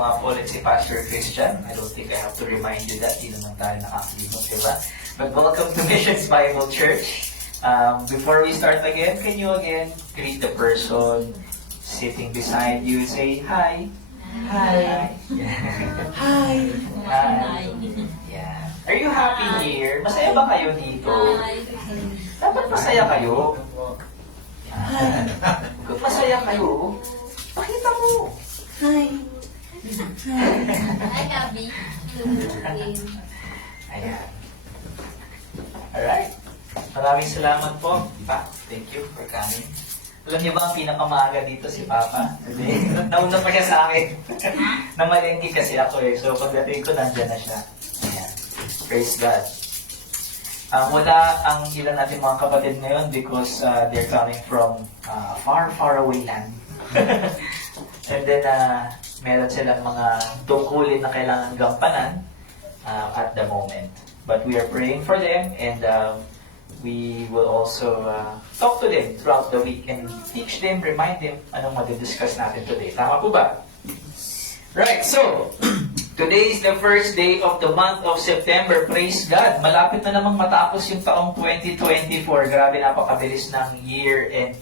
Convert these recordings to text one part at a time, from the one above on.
nga po ulit si Pastor Christian. I don't think I have to remind you that. Di naman tayo nakakalimot, diba? But welcome to Missions Bible Church. Before we start again, can you again greet the person sitting beside you? Say hi. Hi. Hi. Hi. Yeah. Are you happy here? Masaya ba kayo dito? Dapat masaya kayo. Yan. Kung masaya kayo, pakita mo. Hi. Hi, Gabi. Ayan. Alright. Maraming salamat po, Pa. Thank you for coming. Alam niyo ba ang pinakamaaga dito si Papa? Hindi. Nauna pa siya sa akin. Namalengke kasi ako eh. So pagdating ko, nandyan na siya. Ayan. Praise God. Wala ang ilan natin mga kapatid ngayon because they're coming from far, far away land. And then, meron silang mga tungkulin na kailangan gampanan at the moment. But we are praying for them and we will also talk to them throughout the week and teach them, remind them anong madidiscuss natin today. Tama po ba? Right, so, today is the first day of the month of September. Praise God! Malapit na namang matapos yung taong 2024. Grabe, napakabilis ng year and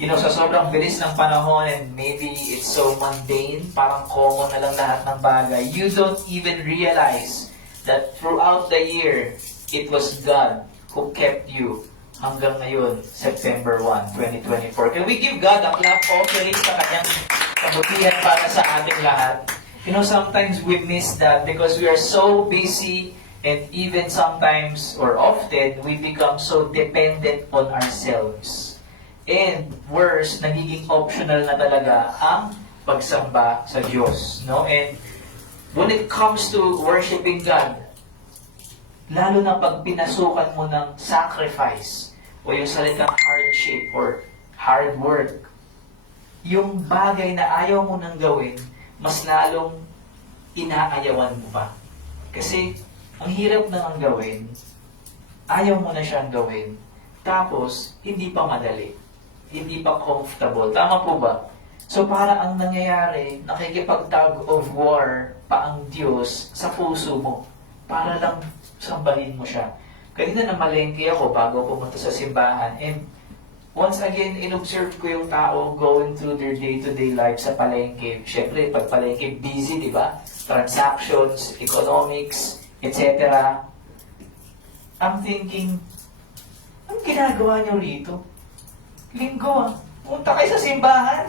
sa sobrang bilis ng panahon and maybe it's so mundane, parang common na lang lahat ng bagay. You don't even realize that throughout the year, it was God who kept you hanggang ngayon, September 1, 2024. Can we give God a clap offering sa kanyang kabutihan para sa ating lahat? Sometimes we miss that because we are so busy and even sometimes or often, we become so dependent on ourselves. And worse, nagiging optional na talaga ang pagsamba sa Diyos. No? And when it comes to worshiping God, lalo na pag pinasukan mo ng sacrifice o yung salitang hardship or hard work, yung bagay na ayaw mo nang gawin, mas lalong inaayawan mo pa. Kasi ang hirap na ang gawin, ayaw mo na siyang gawin, tapos hindi pa madali, hindi pa comfortable. Tama po ba? So para ang nangyayari, nakikipag-tug of war pa ang Diyos sa puso mo para lang sambahin mo siya. Kanina namalengke ako bago pumunta sa simbahan and once again, in-observe ko yung tao going through their day-to-day life sa palengke. Siyempre, pag palengke, busy, di ba? Transactions, economics, etc. I'm thinking, anong ginagawa niyo rito? Linggo, punta kayo sa simbahan.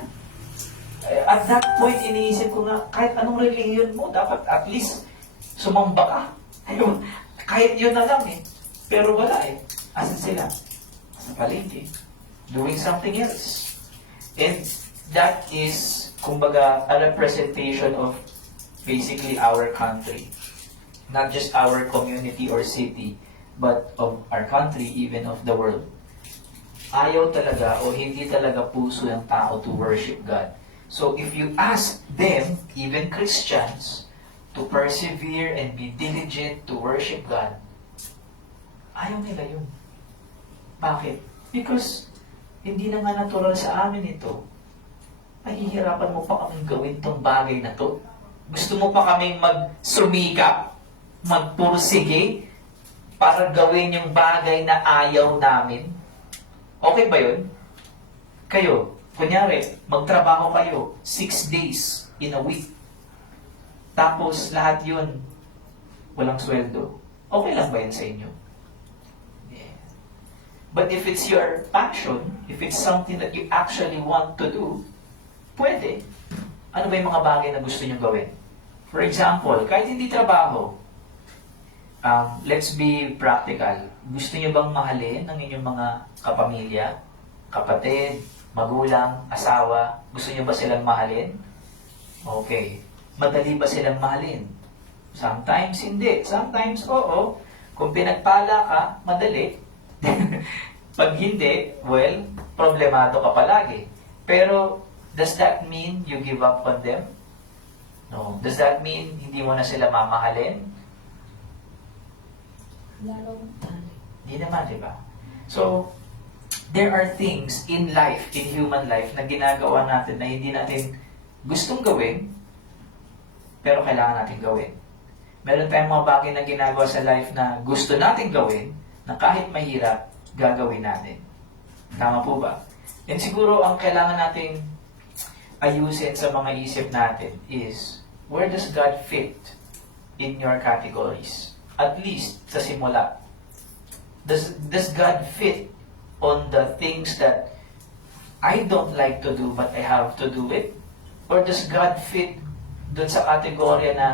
At that point, iniisip ko nga, kahit anong religion mo, dapat at least sumamba ka. Ayun, kahit yun na lang eh. Pero wala eh. Asan sila? Sa palengke. Doing something else. And that is, kumbaga, a representation of basically our country. Not just our community or city, but of our country, even of the world. Ayaw talaga o hindi talaga puso ng tao to worship God. So if you ask them, even Christians, to persevere and be diligent to worship God, ayaw nila yun. Bakit? Because hindi na nga natural sa amin ito. Mahihirapan mo pa kaming gawin tong bagay na to. Gusto mo pa kaming magsumikap, magpursige, para gawin yung bagay na ayaw namin. Okay ba yun? Kayo, kunyari, magtrabaho kayo 6 days in a week. Tapos lahat yun, walang sweldo. Okay lang ba yun sa inyo? Yeah. But if it's your passion, if it's something that you actually want to do, pwede. Ano ba yung mga bagay na gusto nyo gawin? For example, kahit hindi trabaho, let's be practical. Gusto nyo bang mahalin ng inyong mga kapamilya, kapatid, magulang, asawa? Gusto nyo ba silang mahalin? Okay. Madali ba silang mahalin? Sometimes hindi. Sometimes oo. Kung pinagpala ka, madali. Pag hindi, well, problemado ka palagi. Pero, does that mean you give up on them? No. Does that mean hindi mo na sila mamahalin? Hindi naman, di ba? So, there are things in life, in human life, na ginagawa natin na hindi natin gustong gawin, pero kailangan natin gawin. Meron tayong mga bagay na ginagawa sa life na gusto natin gawin, na kahit mahirap, gagawin natin. Tama po ba? And siguro ang kailangan nating ayusin sa mga isip natin is, where does God fit in your categories? At least sa simula. Does God fit on the things that I don't like to do but I have to do it? Or does God fit dun sa kategorya na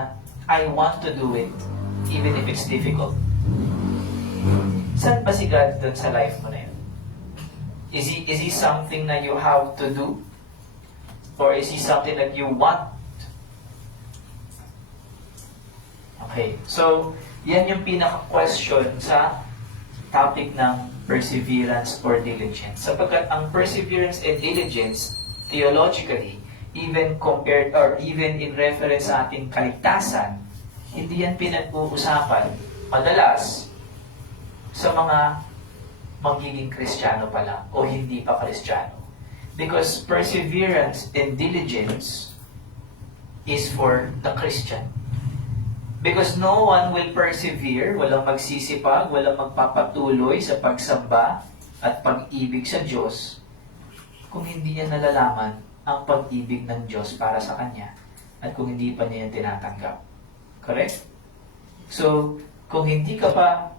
I want to do it even if it's difficult? Saan ba si God dun sa life mo na yun? Is he something that you have to do? Or is He something that you want? Okay, so yan yung pinaka-question sa topic ng perseverance or diligence. Sapagkat ang perseverance and diligence, theologically, even compared or even in reference sa ating kaligtasan, hindi yan pinag-uusapan madalas sa mga magiging Kristiyano pa lang o hindi pa Kristiyano. Because perseverance and diligence is for the Christian. Because no one will persevere, walang magsisipag, walang magpapatuloy sa pagsamba at pag-ibig sa Diyos kung hindi niya nalalaman ang pag-ibig ng Diyos para sa kanya at kung hindi pa niya yan tinatanggap. Correct? So, kung hindi ka pa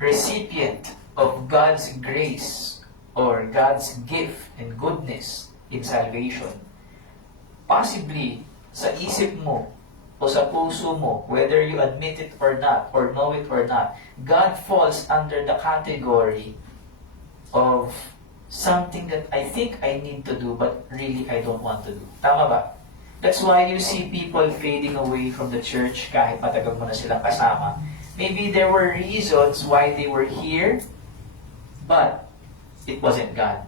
recipient of God's grace or God's gift and goodness in salvation, possibly sa isip mo o sa puso mo, whether you admit it or not, or know it or not, God falls under the category of something that I think I need to do, but really I don't want to do. Tama ba? That's why you see people fading away from the church kahit matagal mo na silang kasama. Maybe there were reasons why they were here, but it wasn't God.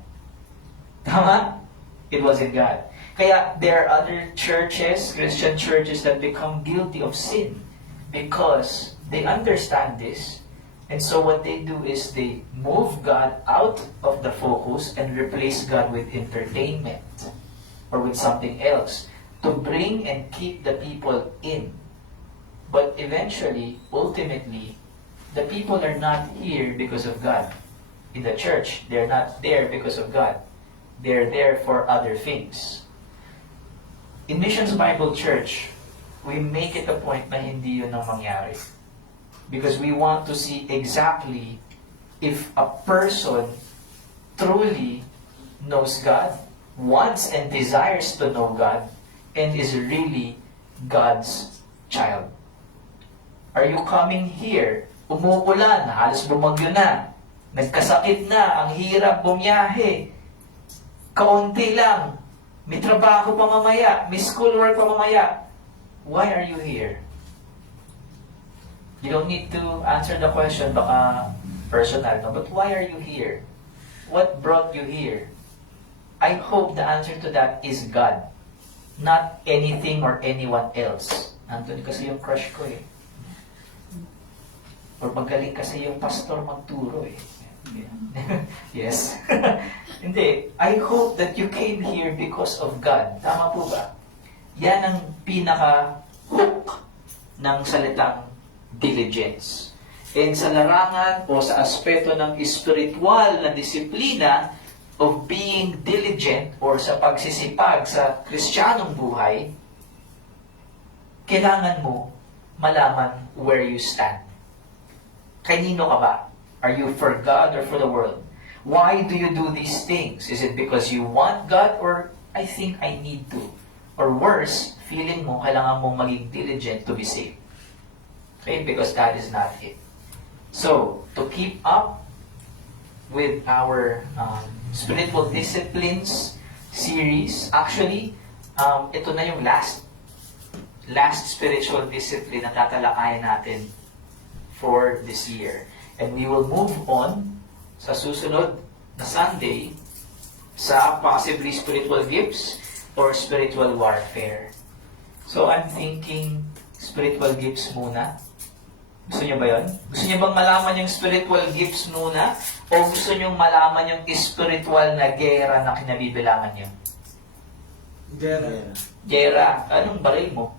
Tama? It wasn't God. Kaya there are other churches, Christian churches, that become guilty of sin because they understand this. And so what they do is they move God out of the focus and replace God with entertainment or with something else to bring and keep the people in. But eventually, ultimately, the people are not here because of God. In the church, they're not there because of God. They're there for other things. In Missions Bible Church, we make it a point na hindi yun ang mangyari. Because we want to see exactly if a person truly knows God, wants and desires to know God, and is really God's child. Are you coming here? Umuulan, halos bumagyo na. Nagkasakit na, ang hirap bumiyahe. Kaunti lang. May trabaho pa mamaya, may schoolwork pa mamaya. Why are you here? You don't need to answer the question, baka personal, no? But why are you here? What brought you here? I hope the answer to that is God, not anything or anyone else. Nandun kasi yung crush ko eh. Or magaling kasi yung pastor magturo eh. Yes. Hindi. I hope that you came here because of God. Tama po ba? Yan ang pinaka-hook ng salitang diligence. And sa larangan o sa aspeto ng spiritual na disiplina of being diligent or sa pagsisipag sa Kristiyanong buhay, kailangan mo malaman where you stand. Kanino ka ba? Are you for God or for the world? Why do you do these things? Is it because you want God or I think I need to? Or worse, feeling mo kailangan mong maging diligent to be saved. Okay? Because that is not it. So, to keep up with our spiritual disciplines series, actually, ito na yung last spiritual discipline na tatalakayan natin for this year. And we will move on sa susunod na Sunday sa possibly spiritual gifts or spiritual warfare. So I'm thinking spiritual gifts muna. Gusto niyo ba yun? Gusto niyo bang malaman yung spiritual gifts muna? O gusto niyo malaman yung spiritual na gera na kinabibilangan niyo? Gera. Gera. Anong baril mo?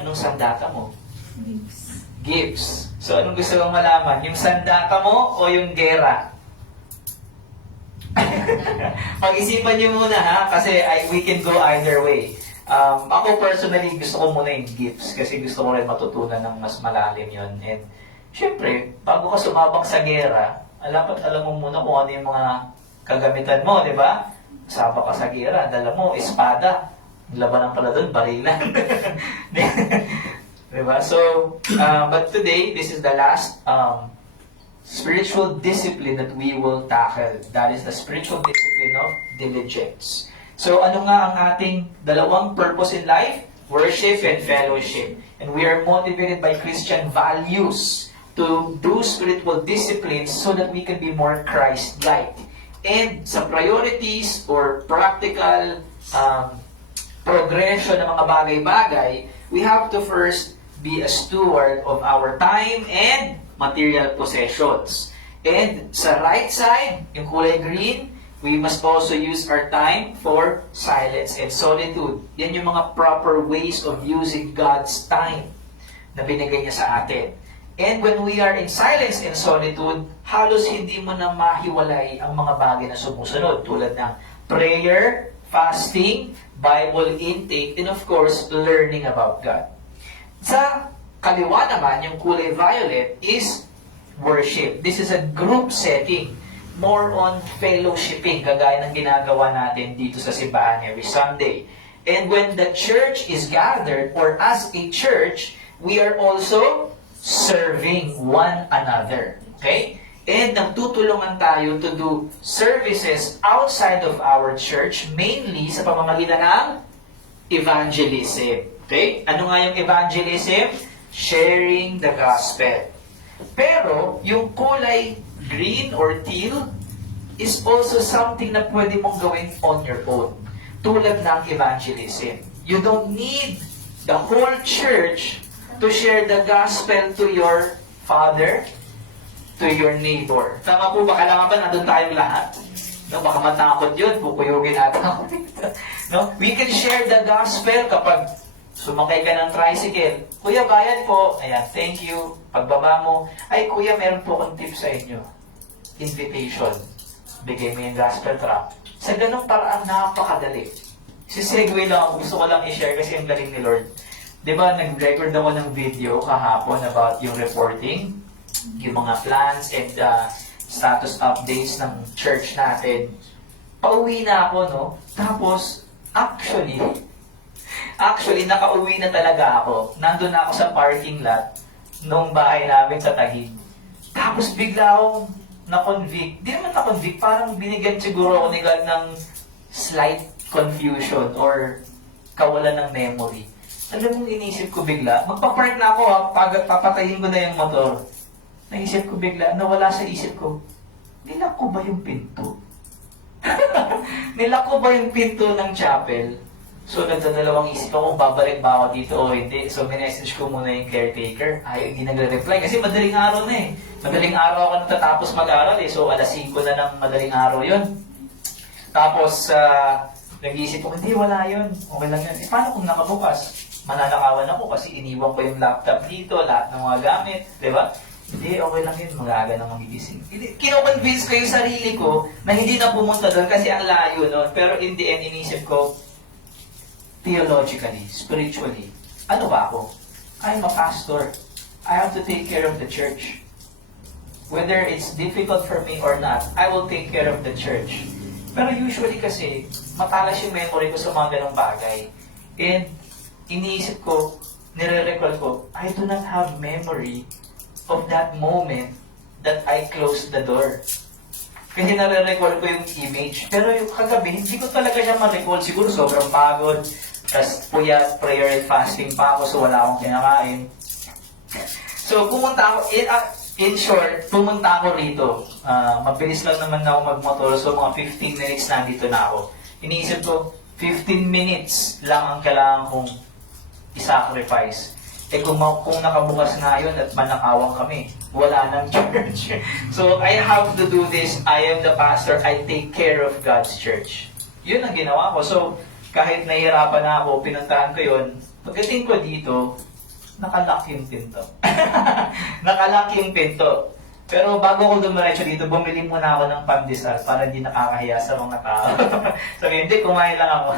Anong sandata mo? Gifts. Gifts. So, anong gusto mong malaman? Yung sandata mo o yung gera? Pag-isipan niyo muna ha, kasi we can go either way. Ako personally, gusto ko muna yung gifts kasi gusto ko rin matutunan ng mas malalim yon. And syempre, bago ka sumabak sa gera, alam mo muna kung ano yung mga kagamitan mo, di ba? Sabak ka sa gera, dala mo, espada. Labanan pala doon, barilan. Diba? So, but today, this is the last spiritual discipline that we will tackle. That is the spiritual discipline of diligence. So, ano nga ang ating dalawang purpose in life? Worship and fellowship. And we are motivated by Christian values to do spiritual disciplines so that we can be more Christ-like. And sa priorities or practical progression ng mga bagay-bagay, we have to first be a steward of our time and material possessions. And sa right side, yung kulay green, we must also use our time for silence and solitude. Yan yung mga proper ways of using God's time na binigay niya sa atin. And when we are in silence and solitude, halos hindi mo na mahiwalay ang mga bagay na sumusunod tulad ng prayer, fasting, Bible intake, and of course, learning about God. Sa kaliwa naman, yung kulay violet is worship. This is a group setting. More on fellowshipping, kagaya ng ginagawa natin dito sa simbahan every Sunday. And when the church is gathered, or as a church, we are also serving one another. Okay? And nagtutulungan tayo to do services outside of our church, mainly sa pamamagitan ng evangelism. Okay? Ano nga yung evangelism? Sharing the gospel. Pero, yung kulay green or teal is also something na pwede mong gawin on your own. Tulad ng evangelism. You don't need the whole church to share the gospel to your father, to your neighbor. Tama po ba? Kailangan ba nandun tayong lahat? No, baka matakot yun. Pupuyugin natin ako dito. No? We can share the gospel kapag sumakay ka ng tricycle. Kuya, bayad po. Ayan, thank you. Pagbaba mo, ay kuya, meron po akong tip sa inyo. Invitation. Bigay mo yung gospel tract. Sa ganung paraan, napakadali. Si segue lang, gusto ko lang i-share kasi ang galing ni Lord. Diba, nag-record ako ng video kahapon about yung reporting, yung mga plans and status updates ng church natin. Pauwi na ako, no? Tapos, actually, nakauwi na talaga ako. Nandun na ako sa parking lot nung bahay namin sa Taguig. Tapos bigla akong na-convict. Di naman na-convict, parang binigyan siguro ako ni God ng slight confusion or kawalan ng memory. Alam mo, inisip ko bigla, magpapark na ako ha, papatayin ko na yung motor. Naisip ko bigla, nawala sa isip ko, nilak ko ba yung pinto? Nilak ko ba yung pinto ng chapel? So, nagdadalawang isip ako kung babalik ba ako dito o hindi. So, minessage ko muna yung caretaker. Ay, hindi nagre-reply kasi madaling araw na eh. Madaling araw ako natatapos mag-aral eh. So, alas 5 na ng madaling araw yun. Tapos, nag-iisip ko, hindi, wala yun. Okay lang yun. Eh, paano kung nakabukas? Mananakawan ako kasi iniwan ko yung laptop dito, lahat ng mga gamit. Diba? Hindi, okay lang yun. Mag-aga na magigising. Kino-convince ko yung sarili ko na hindi na pumunta doon kasi ang layo noon. Pero in the end, inisip ko, theologically, spiritually, ano ba ako? I'm a pastor. I have to take care of the church. Whether it's difficult for me or not, I will take care of the church. Pero usually kasi, matalas yung memory ko sa mga ganong bagay. And iniisip ko, nire-recall ko, I do not have memory of that moment that I closed the door. Kasi nare-recall ko yung image. Pero yung kagabi, hindi ko talaga siya ma-recall. Siguro sobrang pagod. Tapos puyat, prayer and fasting pa ako, so wala akong kinakain. So pumunta ako, in short, pumunta ako rito. Mabilis lang naman ako magmotor, so mga 15 minutes nandito na ako. Iniisip ko, 15 minutes lang ang kailangan kong i-sacrifice. Eh kung nakabukas na yun at manakawang kami, wala nang church. So I have to do this. I am the pastor. I take care of God's church. Yun ang ginawa ko. So kahit nahihirapan na ako, pinuntahan ko yun. Pagdating ko dito, nakalock yung pinto. Nakalock yung pinto. Pero bago ako dumiretso dito, bumili muna ako ng pandesal para hindi nakakahiya sa mga tao. Sabi, hindi, kumain lang ako.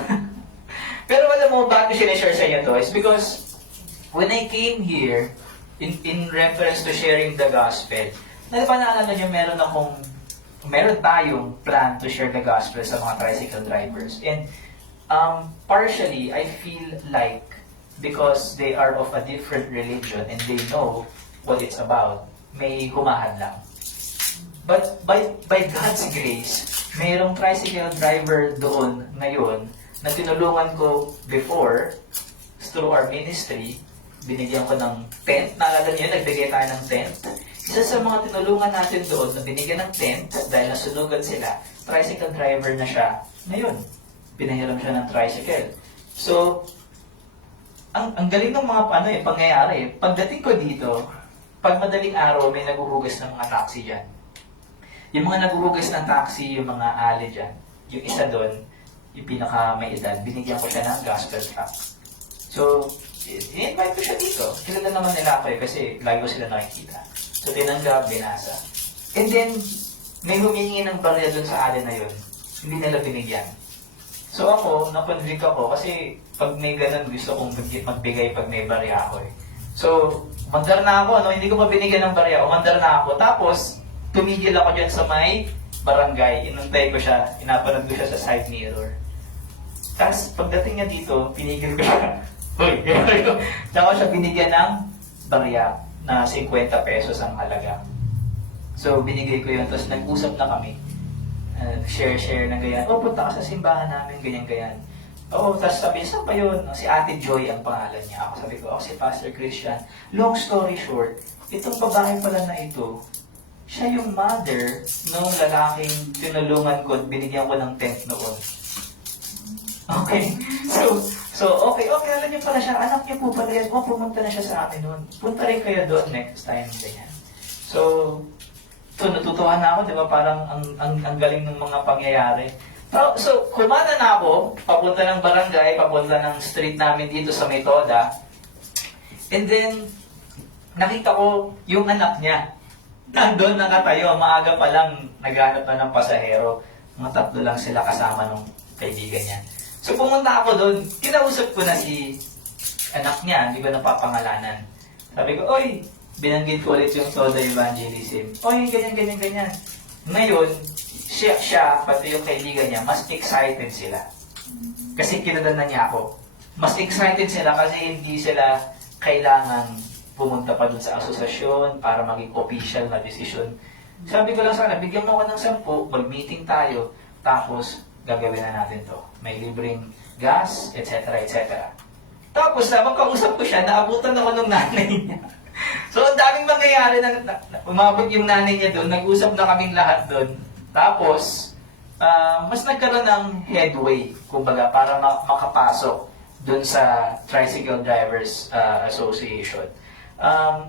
Pero alam mo, bakit ko sinashare sa inyo to is because when I came here, in reference to sharing the gospel, naalala nyo, meron tayong plan to share the gospel sa mga tricycle drivers. And partially, I feel like because they are of a different religion and they know what it's about, may humahadlang. But by God's grace, mayroong tricycle driver doon ngayon na tinulungan ko before through our ministry. Binigyan ko ng tent. Naalala niyo, nagbigay tayo ng tent. Isa sa mga tinulungan natin doon na binigyan ng tent dahil nasunugan sila, tricycle driver na siya. Ngayon, pinahiram siya ng tricycle. So, ang galing ng mga pangyayari. Pagdating ko dito, pag madaling araw, may naguhugas ng mga taxi dyan. Yung mga naguhugas ng taxi, yung mga ali dyan, yung isa doon, yung pinaka may edad, binigyan ko siya ng gospel track. So, i-invite ko siya dito. Kilala naman nila ako kasi lagi ko sila nakikita. So, tinanggap, binasa. And then, may humingi ng barya doon sa ali na yun. Hindi nila binigyan. So ako, nakonvict ako kasi pag may ganun, gusto kong magbigay pag may barya ako eh. So, umandar na ako, hindi ko pa binigyan ng barya, umandar na ako. Tapos, tumigil ako dyan sa may barangay. Inuntay ko siya, inapanood ko siya sa side mirror. Tapos, pagdating niya dito, pinigil ko siya. Uy, tsaka siya binigyan ng barya na 50 pesos ang halaga. So, binigay ko yun. Tapos, nag-usap na kami. Share na ganyan. Oh, punta ka sa simbahan namin, ganyan-ganyan. Oo, tapos sabi, saan pa yun? Si Ate Joy ang pangalan niya. Ako sabi ko, ako si Pastor Christian. Long story short, itong babae pala na ito, siya yung mother ng lalaking tinulungan ko at binigyan ko ng tent noon. Okay. So okay, alam niyo pala siya, anak niya po pala yan. Oh, pumunta na siya sa amin noon. Punta rin kayo doon next time. Ganyan. So, natutuwa na ako, di ba? Parang ang galing ng mga pangyayari. So, kumana na ako, papunta ng barangay, papunta ng street namin dito sa Metoda. And then, nakita ko yung anak niya. Nandun nakatayo, maaga pa lang naghanap na ng pasahero. Mga tatlo lang sila kasama ng kaibigan niya. So, pumunta ako doon, kinausap ko na si anak niya, hindi ko napapangalanan. Sabi ko, oy, binanggit ko ulit yung Toda Evangelism. Oy, ganyan. Ngayon, siya, pati yung kaibigan niya, mas excited sila. Kasi kinala na niya ako. Mas excited sila kasi hindi sila kailangan pumunta pa dun sa asosasyon para maging official na decision. Sabi ko lang sana, bigyan mo ako ng 10, mag-meeting tayo, tapos gagawin na natin to. May libreng gas, etc. Tapos na, magkausap ko siya, naabutan ako ng nanay niya. So, ang daming mangyayari na umabot yung nanay niya doon, nag-usap na kaming lahat doon. Tapos, mas nagkaroon ng headway, kumbaga, para makapasok dun sa Tricycle Drivers Association.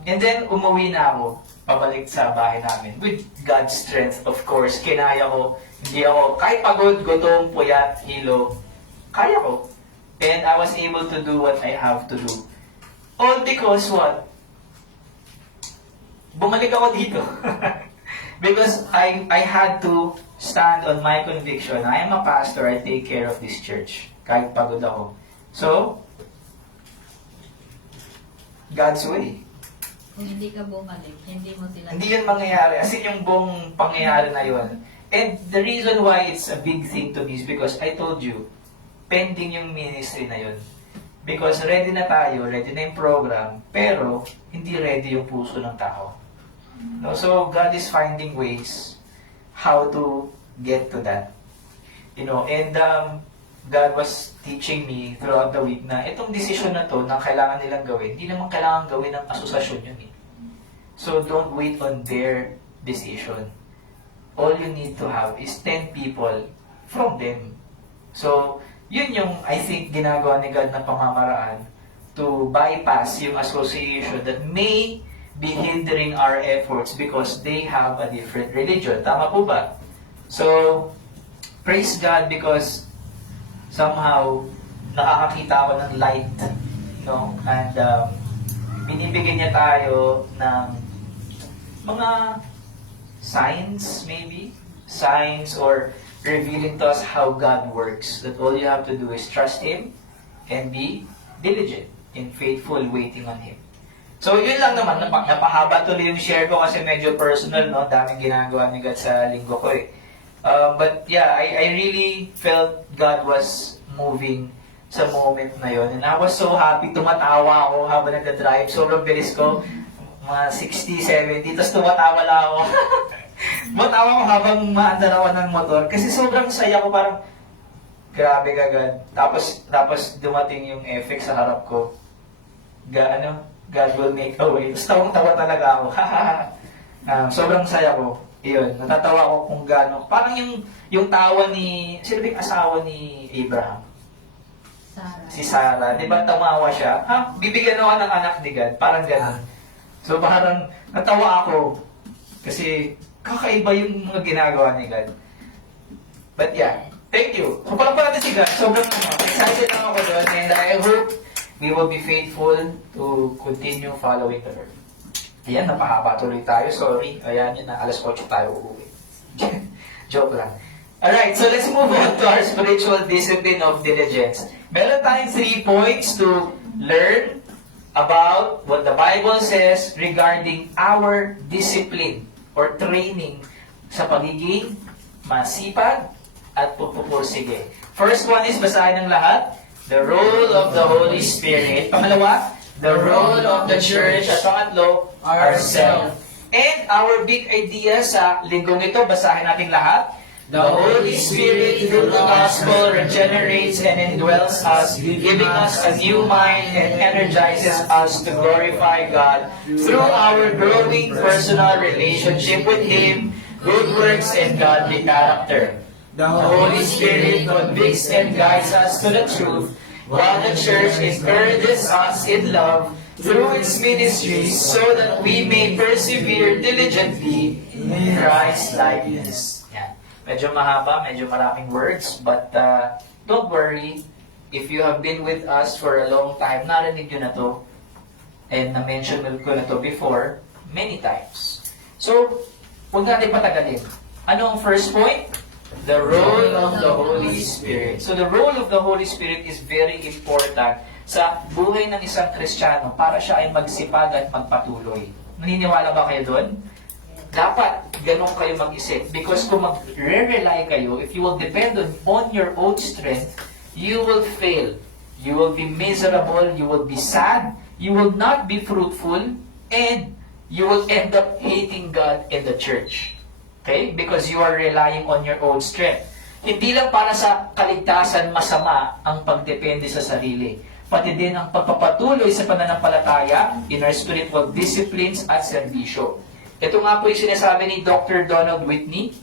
And then, umuwi na ako, pabalik sa bahay namin. With God's strength, of course, kinaya ko. Hindi ako, kahit pagod, gutom, puyat, hilo, kaya ko. And I was able to do what I have to do. All because what? Bumalik ako dito. Because I had to stand on my conviction. I am a pastor, I take care of this church. Kahit pagod ako. So, God's way. Kung hindi ka bumalik, hindi mo sila... Hindi yun mangyayari. As in yung buong pangyayari na yun. And the reason why it's a big thing to me is because I told you, pending yung ministry na yun. Because ready na tayo, ready na yung program, pero hindi ready yung puso ng tao. No? So, God is finding ways how to get to that. You know, and God was teaching me throughout the week na itong decision na to na kailangan nilang gawin, hindi naman kailangan gawin ng asosasyon yun eh. So, don't wait on their decision. All you need to have is 10 people from them. So, yun yung, I think, ginagawa ni God na pamamaraan to bypass yung association that may be hindering our efforts because they have a different religion. Tama po ba? So, praise God because somehow nakakakita ako ng light, no? And binibigyan niya tayo ng mga signs, maybe? Signs or revealing to us how God works. That all you have to do is trust Him and be diligent and faithful waiting on Him. So, yun lang naman. Napahaba tuloy yung share ko kasi medyo personal, no? Daming ginagawa ni God sa linggo ko eh. But yeah, I really felt God was moving sa moment na yon. And I was so happy. Tumatawa ako habang nagda-drive. Sobrang bilis ko. Mga 60, 70. Tapos tumatawa lang ako. Tumatawa ko habang maandar ako ng motor. Kasi sobrang saya ko. Parang, grabe ka, God. Tapos dumating yung effect sa harap ko. God will make a way. Tapos tawang-tawa talaga ako. Sobrang saya ko. Iyon, natatawa ko kung gaano. Parang yung tawa ni, sino ba yung asawa ni Abraham? Sarah. Si Sarah. Di ba tamawa siya? Bibigyan ako ng anak ni God. Parang gano'n. So parang natawa ako. Kasi kakaiba yung mga ginagawa ni God. But yeah, thank you. So parang natin si God. Sobrang excited lang ako doon. And I hope we will be faithful to continue following the Lord. Ayan, napahaba tuloy tayo. Sorry. Ayan yun na. Alas 8 tayo uuwi. Joke lang. Alright, so let's move on to our spiritual discipline of diligence. Meron tayong 3 points to learn about what the Bible says regarding our discipline or training sa pagiging masipag at pupursige. First one is, basahin ng lahat, the role of the Holy Spirit. Pangalawa, the role of the church. At pangatlo, ourselves. And our big idea sa linggong ito, basahin natin lahat. The Holy Spirit through the gospel regenerates and indwells us, giving us a new mind and energizes us to glorify God through our growing personal relationship with Him, good works, and godly character. The Holy Spirit convicts and guides us to the truth, while the church encourages us in love through its ministries so that we may persevere diligently in Christ's likeness. Yan. Medyo mahaba, medyo maraming words, but don't worry. If you have been with us for a long time, narinig nyo na to, and na-mention ko na to before, many times. So, huwag natin patagalin. Ano ang first point? The role of the Holy Spirit. So, the role of the Holy Spirit is very important sa buhay ng isang Kristiyano para siya ay magsipag at magpatuloy. Naniniwala ba kayo doon? Dapat ganun kayo mag-isip. Because kung mag-rely kayo, if you will depend on your own strength, you will fail. You will be miserable, you will be sad, you will not be fruitful, and you will end up hating God and the church. Okay? Because you are relying on your own strength. Hindi lang para sa kaligtasan masama ang pagdepende sa sarili. Pati din ang pagpapatuloy sa pananampalataya in our spiritual disciplines at serbisyo. Ito nga po yung sinasabi ni Dr. Donald Whitney.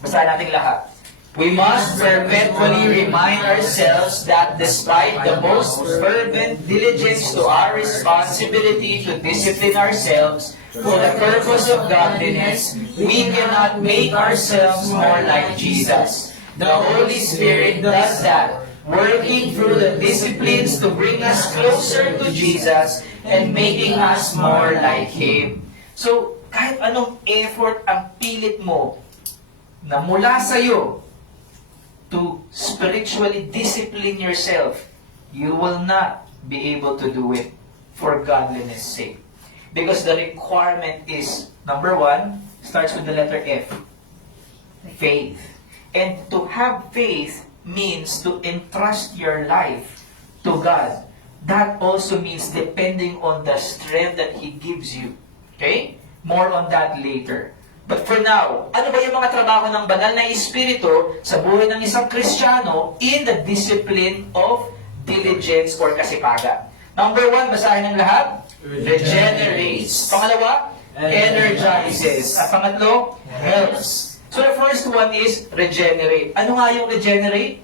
Basahin natin lahat. We must perpetually remind ourselves that despite the most fervent diligence to our responsibility to discipline ourselves for the purpose of godliness, we cannot make ourselves more like Jesus. The Holy Spirit does that, working through the disciplines to bring us closer to Jesus and making us more like Him. So, kahit anong effort ang pilit mo na mula sa'yo to spiritually discipline yourself, you will not be able to do it for godliness' sake. Because the requirement is, number 1, starts with the letter F. Faith. And to have faith means to entrust your life to God. That also means depending on the strength that He gives you. Okay? More on that later. But for now, ano ba yung mga trabaho ng banal na Espiritu sa buhay ng isang Kristiyano in the discipline of diligence or kasipagan? Number 1, basahin ng lahat. Regenerates. Pangalawa, energizes. At pangatlo, helps. So the first one is regenerate. Ano nga yung regenerate?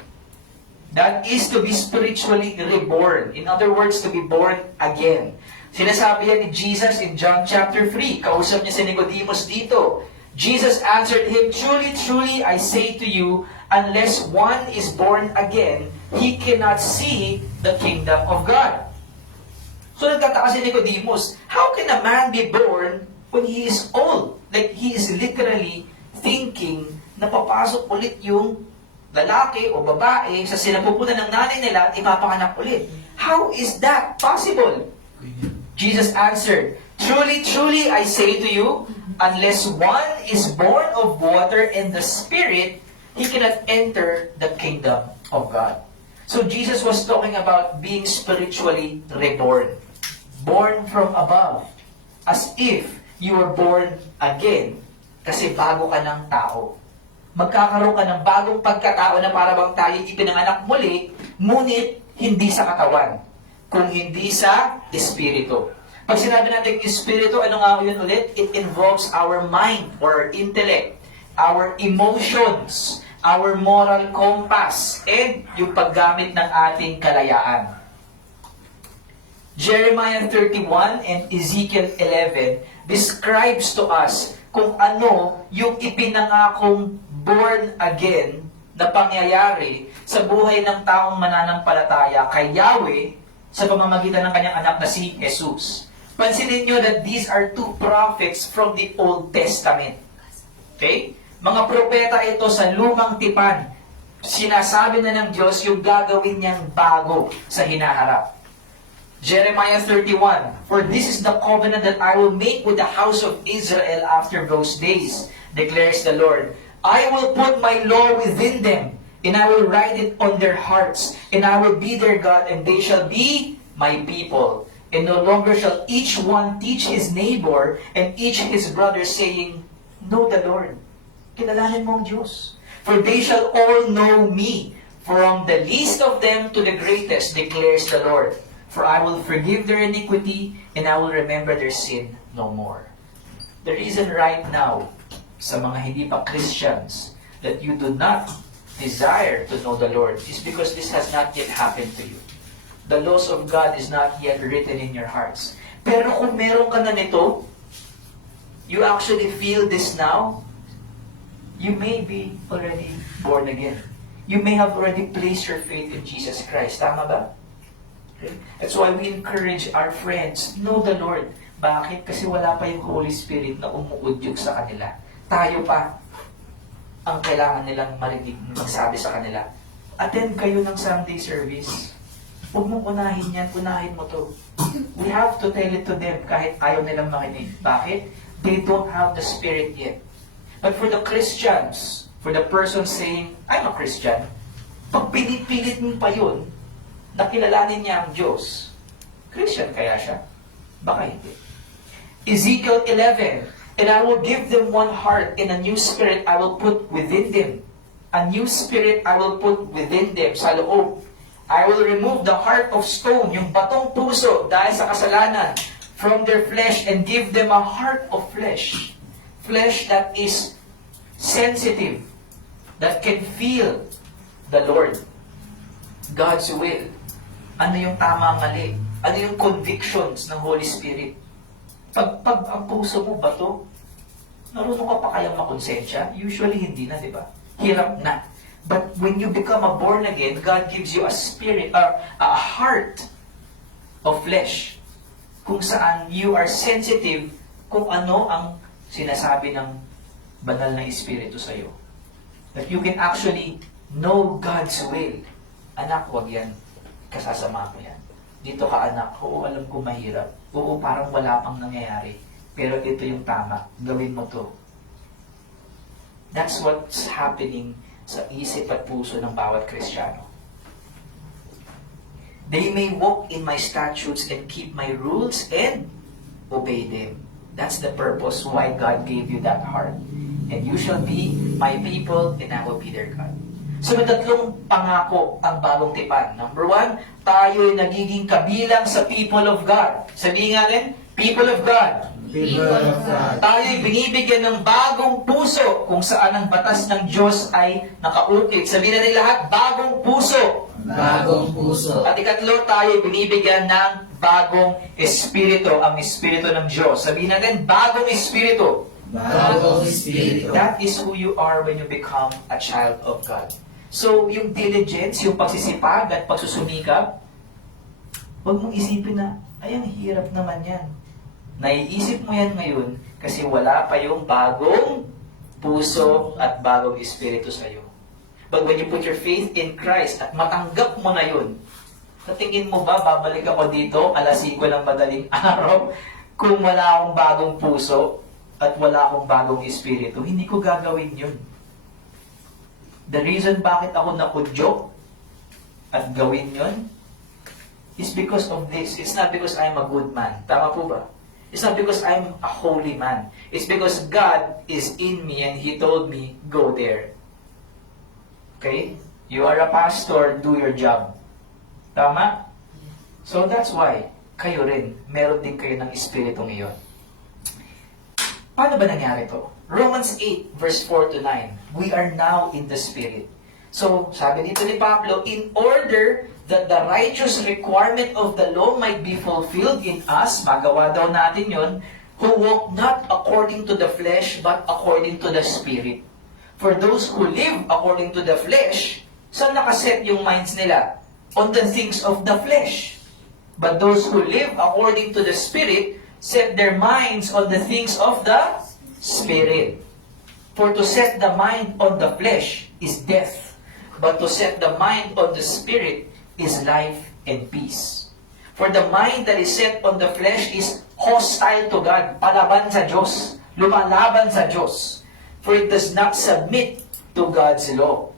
That is to be spiritually reborn. In other words, to be born again. Sinasabi yan ni Jesus in John chapter 3. Kausap niya si Nicodemus dito. Jesus answered him, "Truly, truly, I say to you, unless one is born again, he cannot see the kingdom of God." So nagtataka si Nicodemus, how can a man be born when he is old? Like, he is literally thinking na papasok ulit yung lalaki o babae sa sinapupunan ng nanay nila at ipapanganak ulit. How is that possible? Jesus answered, "Truly, truly, I say to you, unless one is born of water and the Spirit, he cannot enter the kingdom of God." So Jesus was talking about being spiritually reborn. Born from above. As if you were born again. Kasi bago ka ng tao. Magkakaroon ka ng bagong pagkatao na para bang tayo ipinanganak muli, ngunit hindi sa katawan, kung hindi sa espiritu. Pag sinabi natin espiritu, ano nga yun ulit? It involves our mind or intellect, our emotions, our moral compass, and yung paggamit ng ating kalayaan. Jeremiah 31 and Ezekiel 11 describes to us kung ano yung ipinangakong born again na pangyayari sa buhay ng taong mananampalataya kay Yahweh sa pamamagitan ng kanyang anak na si Jesus. Pansinin nyo that these are two prophets from the Old Testament. Okay? Mga propeta ito sa lumang tipan. Sinasabi na ng Diyos yung gagawin niyang bago sa hinaharap. Jeremiah 31, "For this is the covenant that I will make with the house of Israel after those days, declares the Lord. I will put my law within them, and I will write it on their hearts, and I will be their God, and they shall be my people. And no longer shall each one teach his neighbor, and each his brother, saying, Know the Lord." Kilalanin mo ang Diyos. "For they shall all know me, from the least of them to the greatest, declares the Lord. For I will forgive their iniquity, and I will remember their sin no more." The reason right now, sa mga hindi pa Christians, that you do not desire to know the Lord is because this has not yet happened to you. The laws of God is not yet written in your hearts. Pero kung meron ka na nito, you actually feel this now, you may be already born again. You may have already placed your faith in Jesus Christ. Tama ba? Okay? That's why we encourage our friends, know the Lord. Bakit? Kasi wala pa yung Holy Spirit na umuudyog sa kanila. Tayo pa ang kailangan nilang marinig, magsabi sa kanila. Attend kayo ng Sunday service. Huwag mong unahin yan, unahin mo to. We have to tell it to them kahit ayaw nilang makinig. Bakit? They don't have the Spirit yet. But for the Christians, for the person saying, I'm a Christian, pag pinipilit mo pa yun, nakilalanin niya ang Diyos, Christian kaya siya? Baka hindi. Ezekiel 11, "And I will give them one heart, and a new spirit I will put within them. A new spirit I will put within them," sa loob. "I will remove the heart of stone," yung batong puso dahil sa kasalanan, "from their flesh, and give them a heart of flesh." Flesh that is sensitive, that can feel the Lord, God's will. Ano yung tama, mali? Ano yung convictions ng Holy Spirit? Pag ang puso mo bato, marunong ka pa kayang makonsensya? Usually hindi na, di ba? Hirap na. But when you become a born again, God gives you a spirit, a heart of flesh, kung saan you are sensitive kung ano ang sinasabi ng banal na Espiritu sa iyo. That you can actually know God's will. Anak, wag yan. Kasasama mo yan. Dito ka, anak. Oo, alam ko mahirap. Oo, parang wala pang nangyayari. Pero ito yung tama. Gawin mo to. That's what's happening sa isip at puso ng bawat Kristiyano. "They may walk in my statutes and keep my rules and obey them." That's the purpose why God gave you that heart. "And you shall be my people, and I will be their God." So may tatlong pangako ang bagong tipan. Number 1, tayo'y nagiging kabilang sa people of God. Sabihin nga rin, people of God. People of God. Tayo'y binibigyan ng bagong puso kung saan ang batas ng Diyos ay nakaukit. Sabihin natin lahat, bagong puso. Bagong puso. At ikatlo, tayo'y binibigyan ng bagong espiritu, ang espiritu ng Diyos. Sabihin natin, bagong espiritu. Bagong espiritu. That is who you are when you become a child of God. So, yung diligence, yung pagsisipag at pagsusumikap, huwag mong isipin na, Ay, ang hirap naman yan. Naiisip mo yan ngayon kasi wala pa yung bagong puso at bagong espiritu sa'yo. But when you put your faith in Christ at matanggap mo na yun, sa tingin mo ba, babalik ako dito, alas 5 ng madaling araw, kung wala akong bagong puso at wala akong bagong espiritu? Hindi ko gagawin yun. The reason bakit ako nakudyok at gawin yun is because of this. It's not because I'm a good man. Tama po ba? It's not because I'm a holy man. It's because God is in me and He told me, go there. Okay? You are a pastor, do your job. Tama? So that's why, kayo rin, meron din kayo ng espiritu ngayon. Paano ba nangyari to? Romans 8, verse 4 to 9. We are now in the Spirit. So, sabi dito ni Pablo, in order that the righteous requirement of the law might be fulfilled in us, magawa daw natin yon, who walk not according to the flesh, but according to the Spirit. For those who live according to the flesh, saan nakaset yung minds nila? On the things of the flesh. But those who live according to the Spirit, set their minds on the things of the Spirit. For to set the mind on the flesh is death, but to set the mind on the Spirit is life and peace. For the mind that is set on the flesh is hostile to God, palaban sa Diyos, lumalaban sa Diyos. For it does not submit to God's law.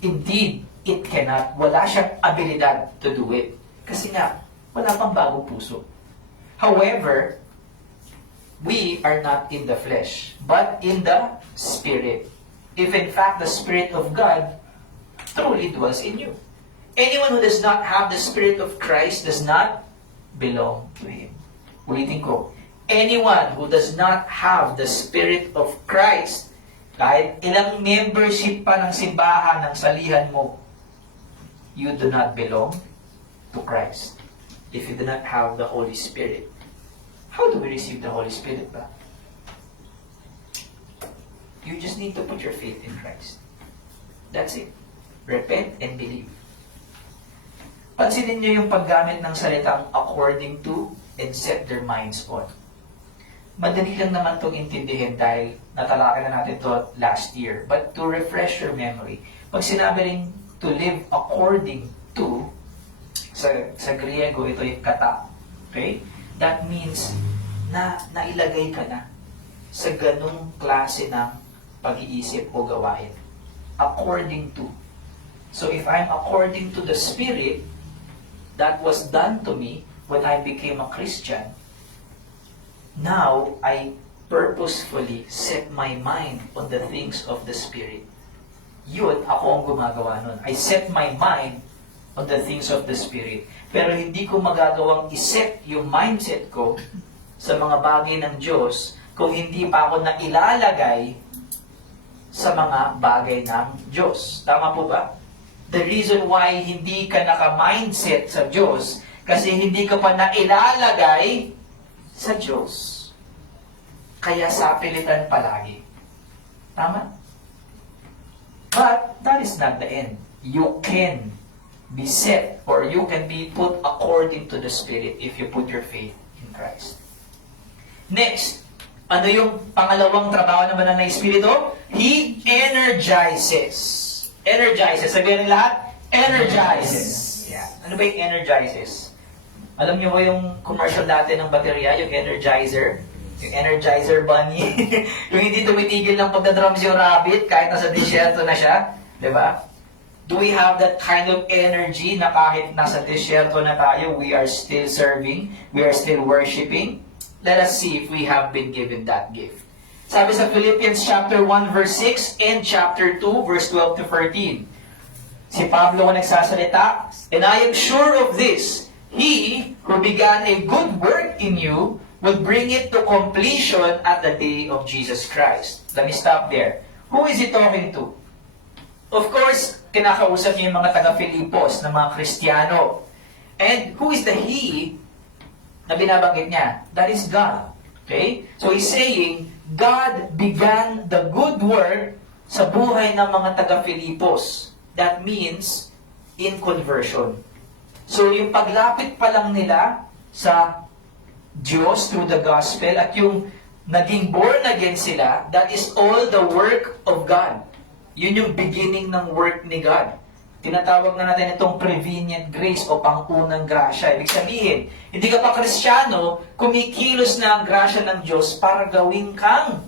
Indeed, it cannot. Wala siyang abilidad to do it. Kasi nga, wala pang bagong puso. However, we are not in the flesh, but in the Spirit. If in fact the Spirit of God truly dwells in you. Anyone who does not have the Spirit of Christ does not belong to Him. Ulitin ko. Anyone who does not have the Spirit of Christ, kahit ilang membership pa ng simbahan, ng salihan mo, you do not belong to Christ. If you do not have the Holy Spirit. How do we receive the Holy Spirit ba? You just need to put your faith in Christ. That's it. Repent and believe. Pansinin niyo yung paggamit ng salitang according to and set their minds on. Madali lang naman itong intindihin dahil natalakay na natin ito last year. But to refresh your memory, pag sinabi rin to live according to, sa Griego, ito yung kata. Okay? That means na nailagay ka na sa ganung klase ng pag-iisip o gawain. According to. So if I'm according to the Spirit, that was done to me when I became a Christian, now I purposefully set my mind on the things of the Spirit. Yun, ako ang gumagawa nun. I set my mind on the things of the Spirit. Pero hindi ko magagawang iset yung mindset ko sa mga bagay ng Diyos kung hindi pa ako nailalagay sa mga bagay ng Diyos. Tama po ba? The reason why hindi ka naka-mindset sa Diyos kasi hindi ka pa nailalagay sa Diyos. Kaya sapilitan palagi. Tama? But that is not the end. You can be set or you can be put according to the Spirit if you put your faith in Christ. Next, ano yung pangalawang trabaho naman ng Espiritu? He energizes. Energizes. Sabihin ng lahat, energizes. Yeah. Ano ba yung energizes? Alam niyo ba yung commercial dati ng baterya, yung Energizer? Yung Energizer Bunny? Yung hindi tumitigil ng pagdadrums yung rabbit kahit nasa disyerto na siya? Diba? Do we have that kind of energy na kahit nasa disyerto na tayo, we are still serving, we are still worshiping? Let us see if we have been given that gift. Sabi sa Philippians chapter 1 verse 6 and chapter 2 verse 12 to 13. Si Pablo ang nagsasalita, and I am sure of this, He who began a good work in you will bring it to completion at the day of Jesus Christ. Let me stop there. Who is he talking to? Of course, kinakausap niya yung mga taga-Filipos na mga Kristiyano. And who is the He na binabanggit niya? That is God. Okay? So he's saying, God began the good work sa buhay ng mga taga-Filipos. That means, in conversion. So yung paglapit pa lang nila sa Diyos through the gospel at yung naging born again sila, that is all the work of God. Yun yung beginning ng work ni God. Tinatawag na natin itong prevenient grace o pangunang grasya. Ibig sabihin, hindi ka pa Kristiyano, kumikilos na ang grasya ng Diyos para gawin kang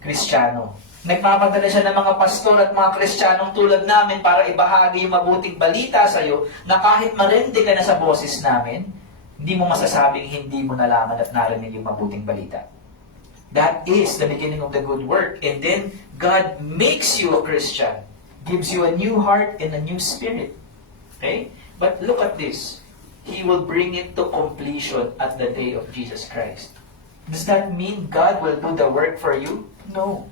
Kristiyano. Nagpapadala siya ng mga pastor at mga Kristiyanong tulad namin para ibahagi yung mabuting balita sa iyo na kahit marindi ka na sa boses namin, hindi mo masasabing hindi mo nalaman at narinig yung mabuting balita. That is the beginning of the good work. And then, God makes you a Christian. Gives you a new heart and a new spirit. Okay? But look at this. He will bring it to completion at the day of Jesus Christ. Does that mean God will do the work for you? No.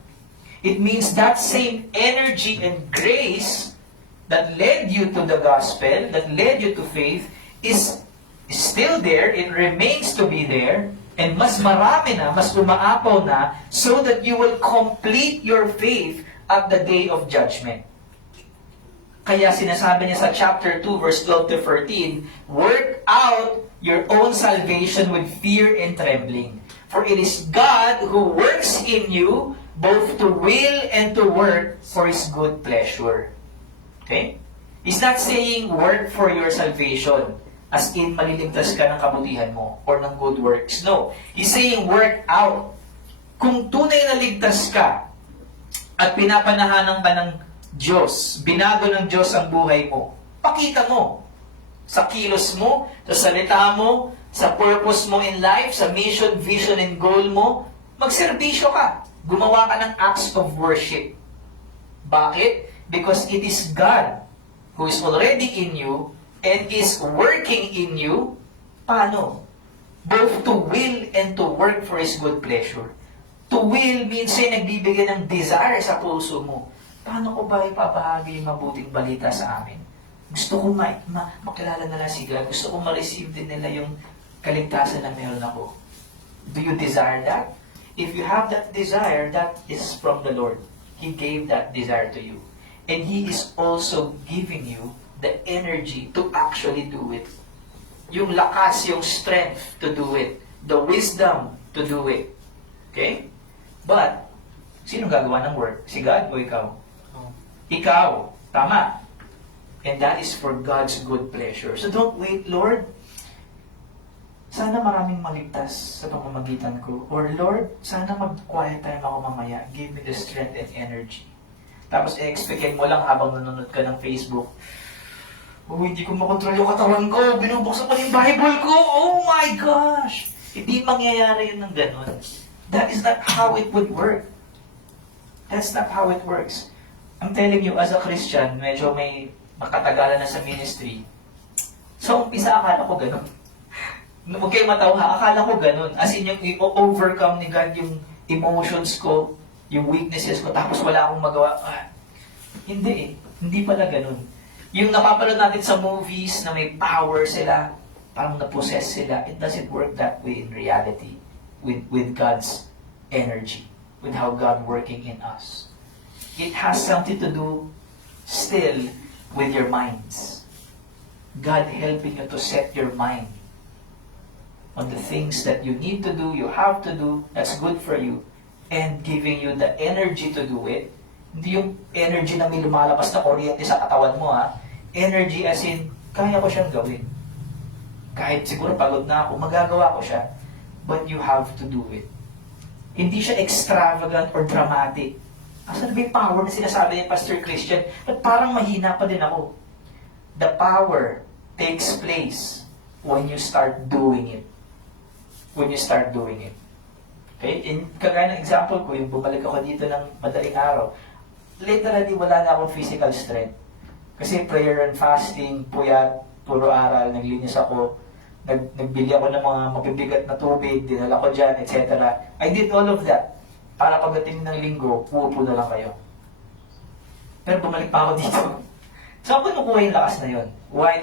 It means that same energy and grace that led you to the gospel, that led you to faith, is still there. It remains to be there. And mas marami na, mas umaapaw na, so that you will complete your faith at the day of judgment. Kaya sinasabi niya sa chapter 2, verse 12 to 13, work out your own salvation with fear and trembling. For it is God who works in you both to will and to work for His good pleasure. Okay? He's not saying work for your salvation, as in maliligtas ka ng kabutihan mo or ng good works. No. He's saying work out. Kung tunay na ligtas ka at pinapanahanan ka ng Diyos, binago ng Diyos ang buhay mo, pakita mo sa kilos mo, sa salita mo, sa purpose mo in life, sa mission, vision, and goal mo, magserbisyo ka. Gumawa ka ng acts of worship. Bakit? Because it is God who is already in you and is working in you. Paano? Both to will and to work for His good pleasure. To will means nagbibigay ng desire sa puso mo. Paano ko ba ipapahagi yung mabuting balita sa amin? Gusto ko makilala nila si God. Gusto ko ma-receive din nila yung kaligtasan na meron ako. Do you desire that? If you have that desire, that is from the Lord. He gave that desire to you. And He is also giving you the energy to actually do it. Yung lakas, yung strength to do it. The wisdom to do it. Okay? But, sino gagawa ng work? Si God o ikaw? Ikaw. Tama. And that is for God's good pleasure. So don't wait, Lord. Sana maraming maligtas sa pamamagitan ko. Or Lord, sana mag-quiet time ako mamaya. Give me the strength and energy. Tapos i-expectin mo lang habang nanonood ka ng Facebook. Oh, hindi ko makontrol yung katawan ko. Binubuksan pa yung Bible ko. Oh my gosh! Hindi mangyayari yun ng ganun. That is not how it would work. That's not how it works. I'm telling you, as a Christian, medyo may makatagalan na sa ministry. So, umpisa akala ko ganun. Huwag kayo matawha, akala ko ganun. As in, yung i-overcome ni God yung emotions ko, yung weaknesses ko, tapos wala akong magawa. Hindi eh. Hindi pala ganun. Yung napapanood natin sa movies na may power sila, parang na-possess sila, it doesn't work that way in reality with God's energy, with how God working in us. It has something to do still with your minds. God helping you to set your mind on the things that you need to do, you have to do, that's good for you, and giving you the energy to do it. Hindi yung energy na may lumalabas na kuryente sa katawan mo, ha? Energy as in, kaya ko siyang gawin. Kahit siguro pagod na ako, magagawa ko siya. But you have to do it. Hindi siya extravagant or dramatic. Asan ba yung power na sinasabi ni Pastor Christian? But parang mahina pa din ako. The power takes place when you start doing it. When you start doing it. Okay? In kagaya ng example ko, yung bumalik ako dito ng madaling araw, literally wala na akong physical strength. Kasi prayer and fasting, puyat, puro aral, naglinis ako, nagbili ako ng mga mabibigat na tubig, dinala ko dyan, etc. I did all of that. Para pagdating ng linggo, uupo na lang kayo. Pero bumalik pa ako dito. Saan ko nakuha yung lakas na yun? Why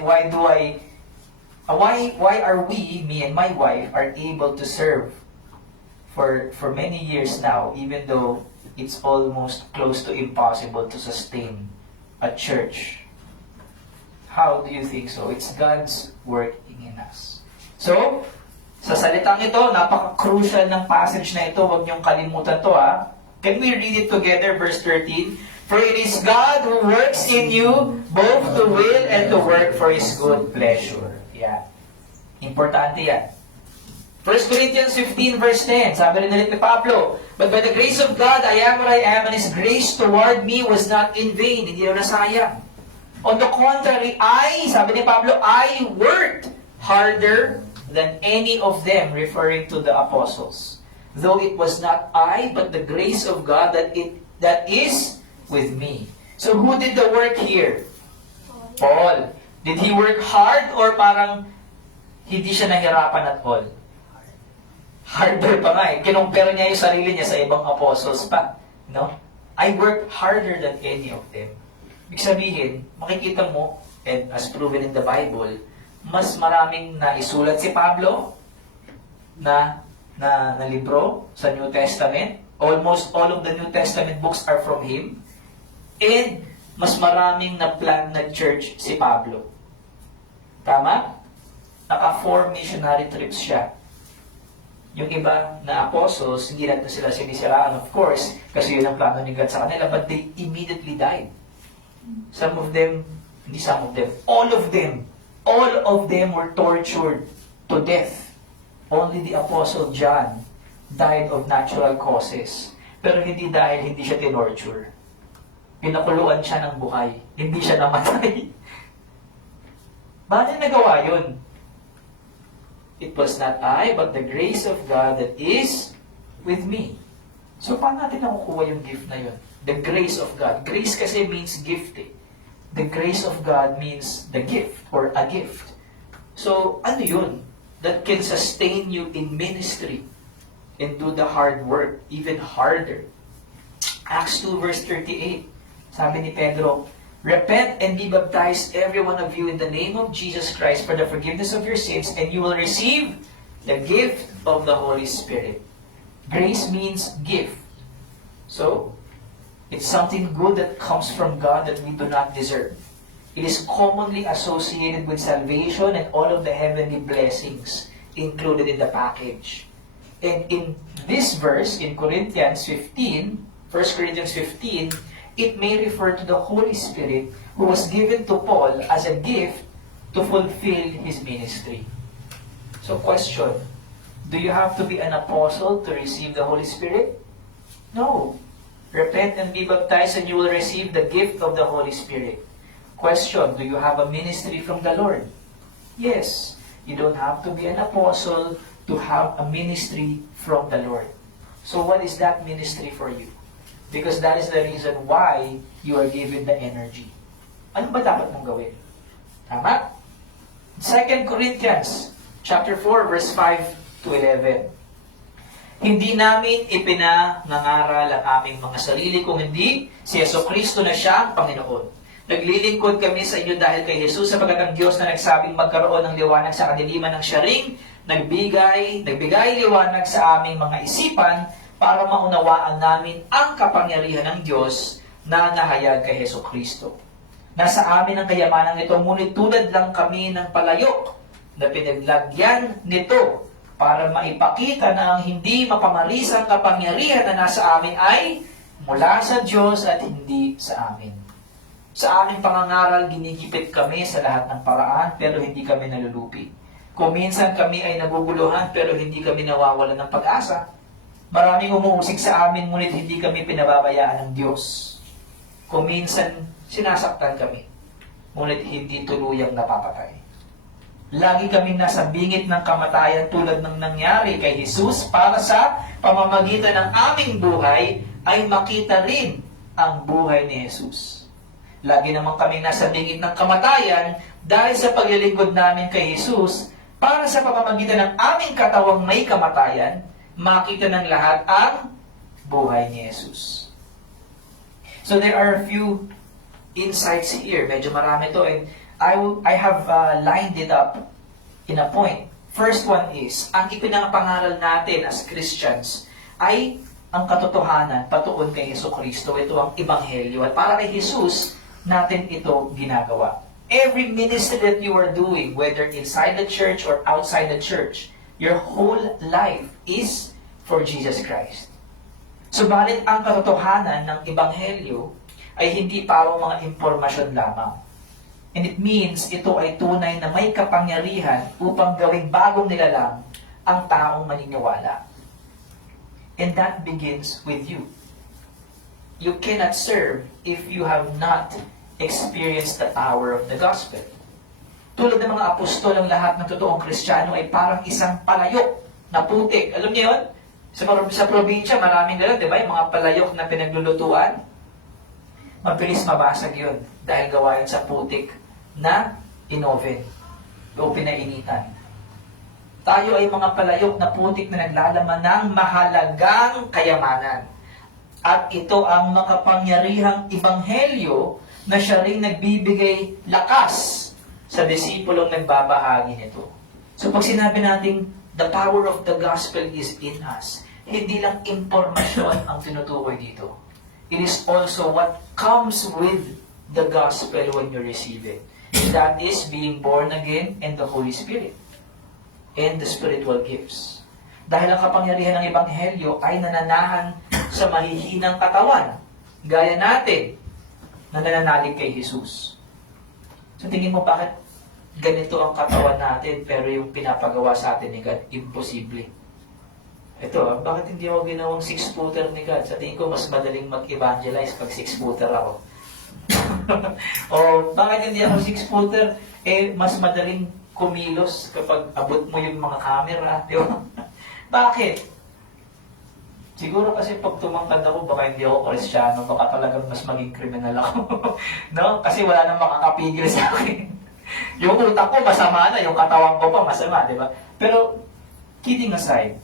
are we, me and my wife, are able to serve for many years now, even though it's almost close to impossible to sustain a church? How do you think so? It's God's working in us. So, Sa salitang ito, napaka-crucial ng passage na ito. Huwag niyong kalimutan to, ha. Can we read it together, verse 13? For it is God who works in you both to will and to work for His good pleasure. Yan. Importante yan. 1 Corinthians 15 verse 10, sabi rin ulit ni Pablo, but by the grace of God, I am what I am, and His grace toward me was not in vain. Hindi na nasayang. On the contrary, sabi ni Pablo, I worked harder than any of them, referring to the apostles. Though it was not I, but the grace of God that is with me. So who did the work here? Paul. Did he work hard or parang hindi siya nahirapan at all? Harder pa nga eh. Kinumpara niya yung sarili niya sa ibang apostles pa. No? I worked harder than any of them. Ibig sabihin, makikita mo, and as proven in the Bible, mas maraming naisulat si Pablo na libro sa New Testament. Almost all of the New Testament books are from him. And mas maraming na-plan na church si Pablo. Tama? Naka-4 missionary trips siya. Yung iba na apostles, hindi natin sila sinisiraan, of course, kasi yun ang plano ni God sa kanila, but they immediately died. All of them were tortured to death. Only the Apostle John died of natural causes. Pero hindi dahil hindi siya tinorture. Pinakuluan siya ng buhay. Hindi siya namatay. Bakit nagawa yun? It was not I, but the grace of God that is with me. So, paano natin nakukuha yung gift na yun? The grace of God. Grace kasi means gift eh. The grace of God means the gift or a gift. So, ano yun? That can sustain you in ministry and do the hard work even harder. Acts 2 verse 38. Sabi ni Pedro, repent and be baptized every one of you in the name of Jesus Christ for the forgiveness of your sins, and you will receive the gift of the Holy Spirit. Grace means gift. So, it's something good that comes from God that we do not deserve. It is commonly associated with salvation and all of the heavenly blessings included in the package. And in this verse, in 1 Corinthians 15, it may refer to the Holy Spirit who was given to Paul as a gift to fulfill his ministry. So question, do you have to be an apostle to receive the Holy Spirit? No. Repent and be baptized and you will receive the gift of the Holy Spirit. Question, do you have a ministry from the Lord? Yes. You don't have to be an apostle to have a ministry from the Lord. So what is that ministry for you? Because that is the reason why you are given the energy. Ano ba dapat mong gawin? Tama? 2 Corinthians chapter 4 verse 5 to 11. Hindi namin ipinangangaral ang aming mga sarili kung hindi si Jesucristo na siya ang Panginoon. Naglilingkod kami sa inyo dahil kay Jesus sapagkat ang Diyos na nagsabing magkaroon ng liwanag sa kadiliman ng siya ring nagbigay liwanag sa aming mga isipan para maunawaan namin ang kapangyarihan ng Diyos na nahayag kay Jesucristo. Nasa amin ang kayamanan ito, ngunit tulad lang kami ng palayok na pinaglagyan nito para maipakita na ang hindi mapamalisang kapangyarihan na nasa amin ay mula sa Diyos at hindi sa amin. Sa aming pangangaral, ginigipit kami sa lahat ng paraan pero hindi kami nalulupi. Kung minsan kami ay naguguluhan pero hindi kami nawawalan ng pag-asa. Maraming umuusig sa amin ngunit hindi kami pinababayaan ng Diyos. Kung minsan sinasaktan kami ngunit hindi tuluyang napapatay. Lagi kami nasa bingit ng kamatayan tulad ng nangyari kay Jesus para sa pamamagitan ng aming buhay ay makita rin ang buhay ni Jesus. Lagi naman kami nasa bingit ng kamatayan dahil sa paglilingkod namin kay Jesus para sa pamamagitan ng aming katawang may kamatayan, makita ng lahat ang buhay ni Jesus. So there are a few insights here. Medyo marami to and I have lined it up in a point. First one is, ang ipinapangaral natin as Christians ay ang katotohanan patuon kay Jesucristo. Ito ang Ebanghelyo. At para kay Jesus, natin ito ginagawa. Every ministry that you are doing, whether inside the church or outside the church, Your whole life is for Jesus Christ. Subalit ang katotohanan ng Ebanghelyo ay hindi parang mga impormasyon lamang. And it means ito ay tunay na may kapangyarihan upang gawing bagong nilalang ang taong maniniwala. And that begins with you. You cannot serve if you have not experienced the power of the gospel. Tulad ng mga apostol, ang lahat ng totoong Kristiyano ay parang isang palayok na putik. Alam niyo yun? Sa probinsya, maraming gano'n, di ba? Yung mga palayok na pinaglulutuan. Mabilis mabasag yun dahil gawa yun sa putik na inoven o pinainitan. Tayo ay mga palayok na putik na naglalaman ng mahalagang kayamanan. At ito ang makapangyarihang Ebanghelyo na siya rin nagbibigay lakas sa disipulong nagbabahagi nito. So pag sinabi natin, the power of the gospel is in us, hindi lang impormasyon ang tinutukoy dito. It is also what comes with the gospel when you receive it. And that is being born again and the Holy Spirit and the spiritual gifts. Dahil ang kapangyarihan ng Ebanghelyo ay nananahan sa mahihinang katawan, gaya natin na nananalig kay Jesus. So tingin mo bakit ganito ang katawan natin pero yung pinapagawa sa atin ni God, imposible. Ito, bakit hindi ako ginawang 6-footer ni God? Sa tingin ko, mas madaling mag-evangelize pag 6-footer ako. O bakit hindi ako 6-footer? Mas madaling kumilos kapag abot mo yung mga camera. Di ba? Bakit? Siguro kasi pag tumangkad ako, baka hindi ako Kristiyano, baka talagang mas maging kriminal ako. No? Kasi wala nang makakapigil sa akin. Yung utak ko masama na, yung katawan ko pa masama, di ba? Pero, kidding aside,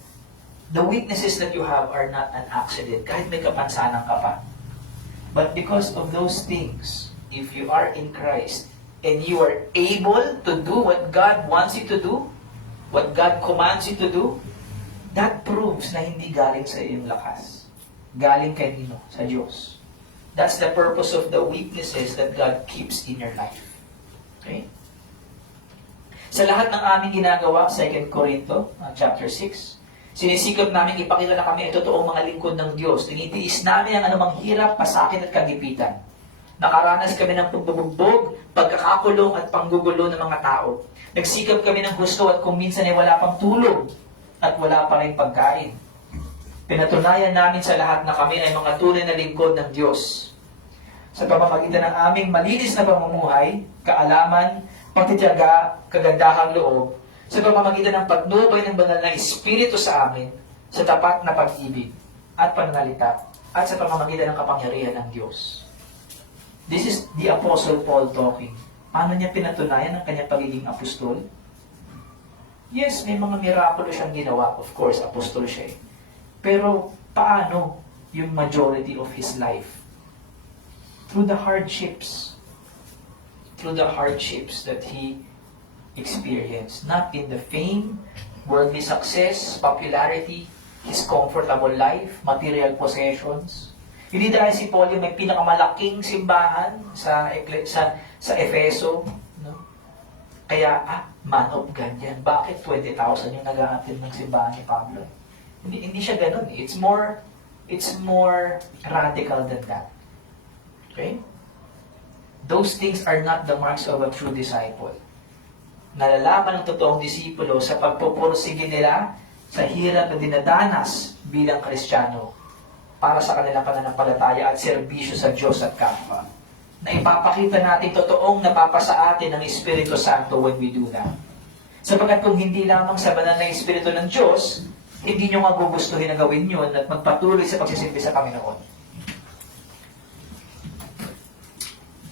the weaknesses that you have are not an accident, kahit may kapansanan ka pa. But because of those things, if you are in Christ, and you are able to do what God wants you to do, what God commands you to do, that proves na hindi galing sa iyong lakas. Galing kay nino? Sa Diyos. That's the purpose of the weaknesses that God keeps in your life. Okay? Sa lahat ng aming ginagawa, 2 Corinto, chapter 6, sinisikap namin ipakita na kami ay totoong mga lingkod ng Diyos. Tinitiis namin ang anumang hirap, pasakit at kagipitan. Nakaranas kami ng pagbubugbog, pagkakakulong at panggugulo ng mga tao. Nagsikap kami ng gusto at kung minsan ay wala pang tulog at wala pa rin pagkain. Pinatunayan namin sa lahat na kami ay mga tunay na lingkod ng Diyos. Sa pamamagitan ng aming malinis na pamumuhay, kaalaman, pagtitiyaga, kagandahang loob, sa pamamagitan ng pagnubay ng banal na Espiritu sa amin, sa tapat na pag-ibig at pananalita, at sa pamamagitan ng kapangyarihan ng Diyos. This is the Apostle Paul talking. Paano niya pinatunayan ang kanyang pagiging apostol? Yes, may mga mirakulo siyang ginawa. Of course, apostol siya eh. Pero paano yung majority of his life? Through the hardships. Through the hardships that he experienced. Not in the fame, worldly success, popularity, his comfortable life, material possessions. Hindi dahil si Paul yung may pinakamalaking simbahan sa Efeso. No? Kaya, man of God yan. Bakit 20,000 yung nag-a-attend ng simbahan ni Pablo? Hindi siya ganun. It's more radical than that. Okay? Those things are not the marks of a true disciple. Nalalaman ng totoong disipulo sa pagpupursige nila sa hirap na dinadanas bilang Kristiyano para sa kanilang pananampalataya at serbisyo sa Diyos at kapwa. Na ipapakita natin totoong napapasa atin ng Espiritu Santo when we do that. Sapagkat kung hindi lamang sa banal na Espiritu ng Diyos, hindi nyo nga gugustuhin na gawin yun at magpatuloy sa pagsisilbi sa Panginoon.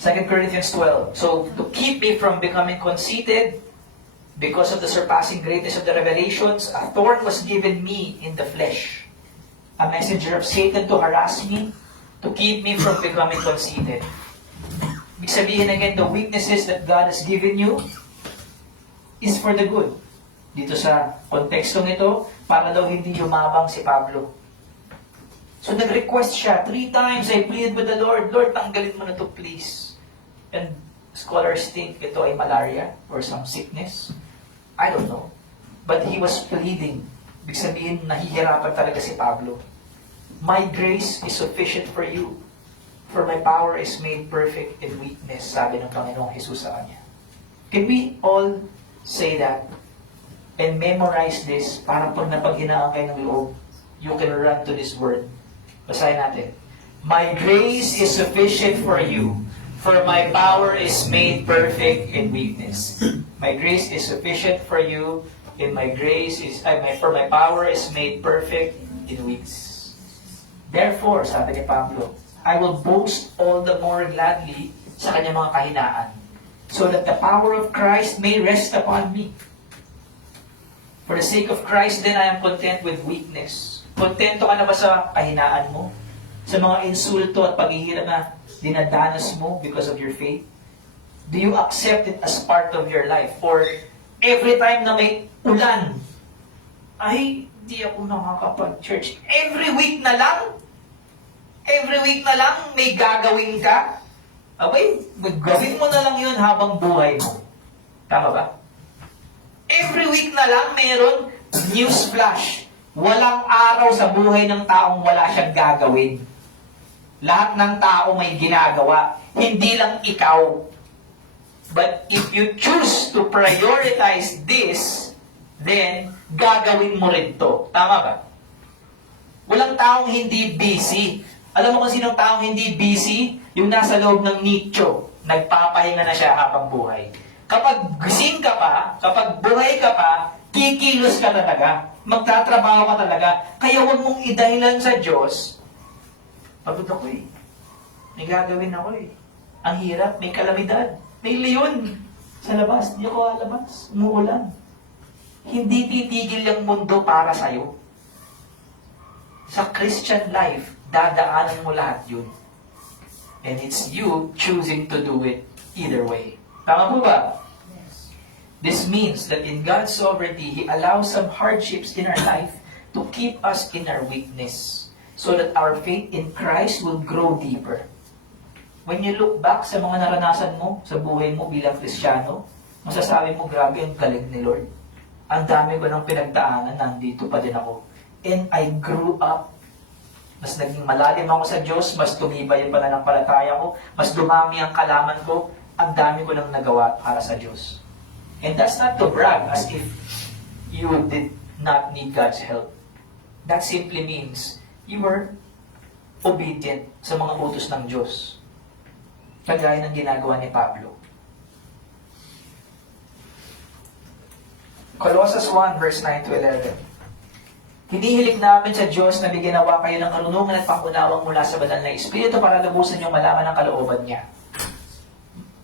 2 Corinthians 12. So, to keep me from becoming conceited, because of the surpassing greatness of the revelations, a thorn was given me in the flesh. A messenger of Satan to harass me, to keep me from becoming conceited. Ibig sabihin again, the weaknesses that God has given you is for the good. Dito sa kontekstong ito, para daw hindi yumabang si Pablo. So nag-request siya, 3 times I pleaded with the Lord, Lord, tanggalin mo na to please. And scholars think ito ay malaria or some sickness. I don't know. But he was pleading. Ibig sabihin, nahihirapan talaga si Pablo. My grace is sufficient for you, for my power is made perfect in weakness, sabi ng Panginoong Jesus sa kanya. Can we all say that and memorize this para pag napaghinaan kayo ng loob, you can run to this word. Basahin natin. My grace is sufficient for you, for my power is made perfect in weakness. My grace is sufficient for you, and for my power is made perfect in weakness. Therefore, sabi ni Pablo, I will boast all the more gladly sa kanyang mga kahinaan, so that the power of Christ may rest upon me. For the sake of Christ, then I am content with weakness. Kontento ka na ba sa kahinaan mo? Sa mga insulto at paghihirap na dinadanas mo because of your faith? Do you accept it as part of your life? Or every time na may ulan, ay, di ako nakakapag-church. Every week na lang may gagawin ka? Abay, gawin mo na lang yun habang buhay mo. Tama ba? Every week na lang mayroon news flash. Walang araw sa buhay ng taong wala siyang gagawin. Lahat ng tao may ginagawa. Hindi lang ikaw. But if you choose to prioritize this, then gagawin mo rin to. Tama ba? Walang taong hindi busy. Alam mo kung sinong taong hindi busy? Yung nasa loob ng nicho. Nagpapahinga na siya habang buhay. Kapag gising ka pa, kapag buhay ka pa, kikilos ka talaga. Magtatrabaho ka talaga. Kaya huwag mong idahilan sa Diyos. Pagod ako eh. May gagawin ako eh. Ang hirap, may kalamidad. May leon sa labas. Hindi ako alabas. Umuulan. Hindi titigil yung mundo para sa'yo. Sa Christian life, dadaanan mo lahat yun. And it's you choosing to do it either way. Tama po ba? This means that in God's sovereignty, He allows some hardships in our life to keep us in our weakness, so that our faith in Christ will grow deeper. When you look back sa mga naranasan mo sa buhay mo bilang Kristiyano, masasabi mo, grabe, ang galing ni Lord. Ang dami ko ng pinagdaanan, nandito pa din ako. And I grew up. Mas naging malalim ako sa Diyos, mas tumibay yung pananampalataya ko, mas dumami ang kalaman ko, ang dami ko nang nagawa para sa Diyos. And that's not to brag as if you did not need God's help. That simply means you were obedient sa mga utos ng Diyos. Kagaya ng ginagawa ni Pablo. Colossus 1 verse 9 to 11. Hinihiling namin sa Diyos na bigyan nawa kayo ng karunungan at pangunawang mula sa banal na Espiritu para labusan niyong malaman ang kalooban niya.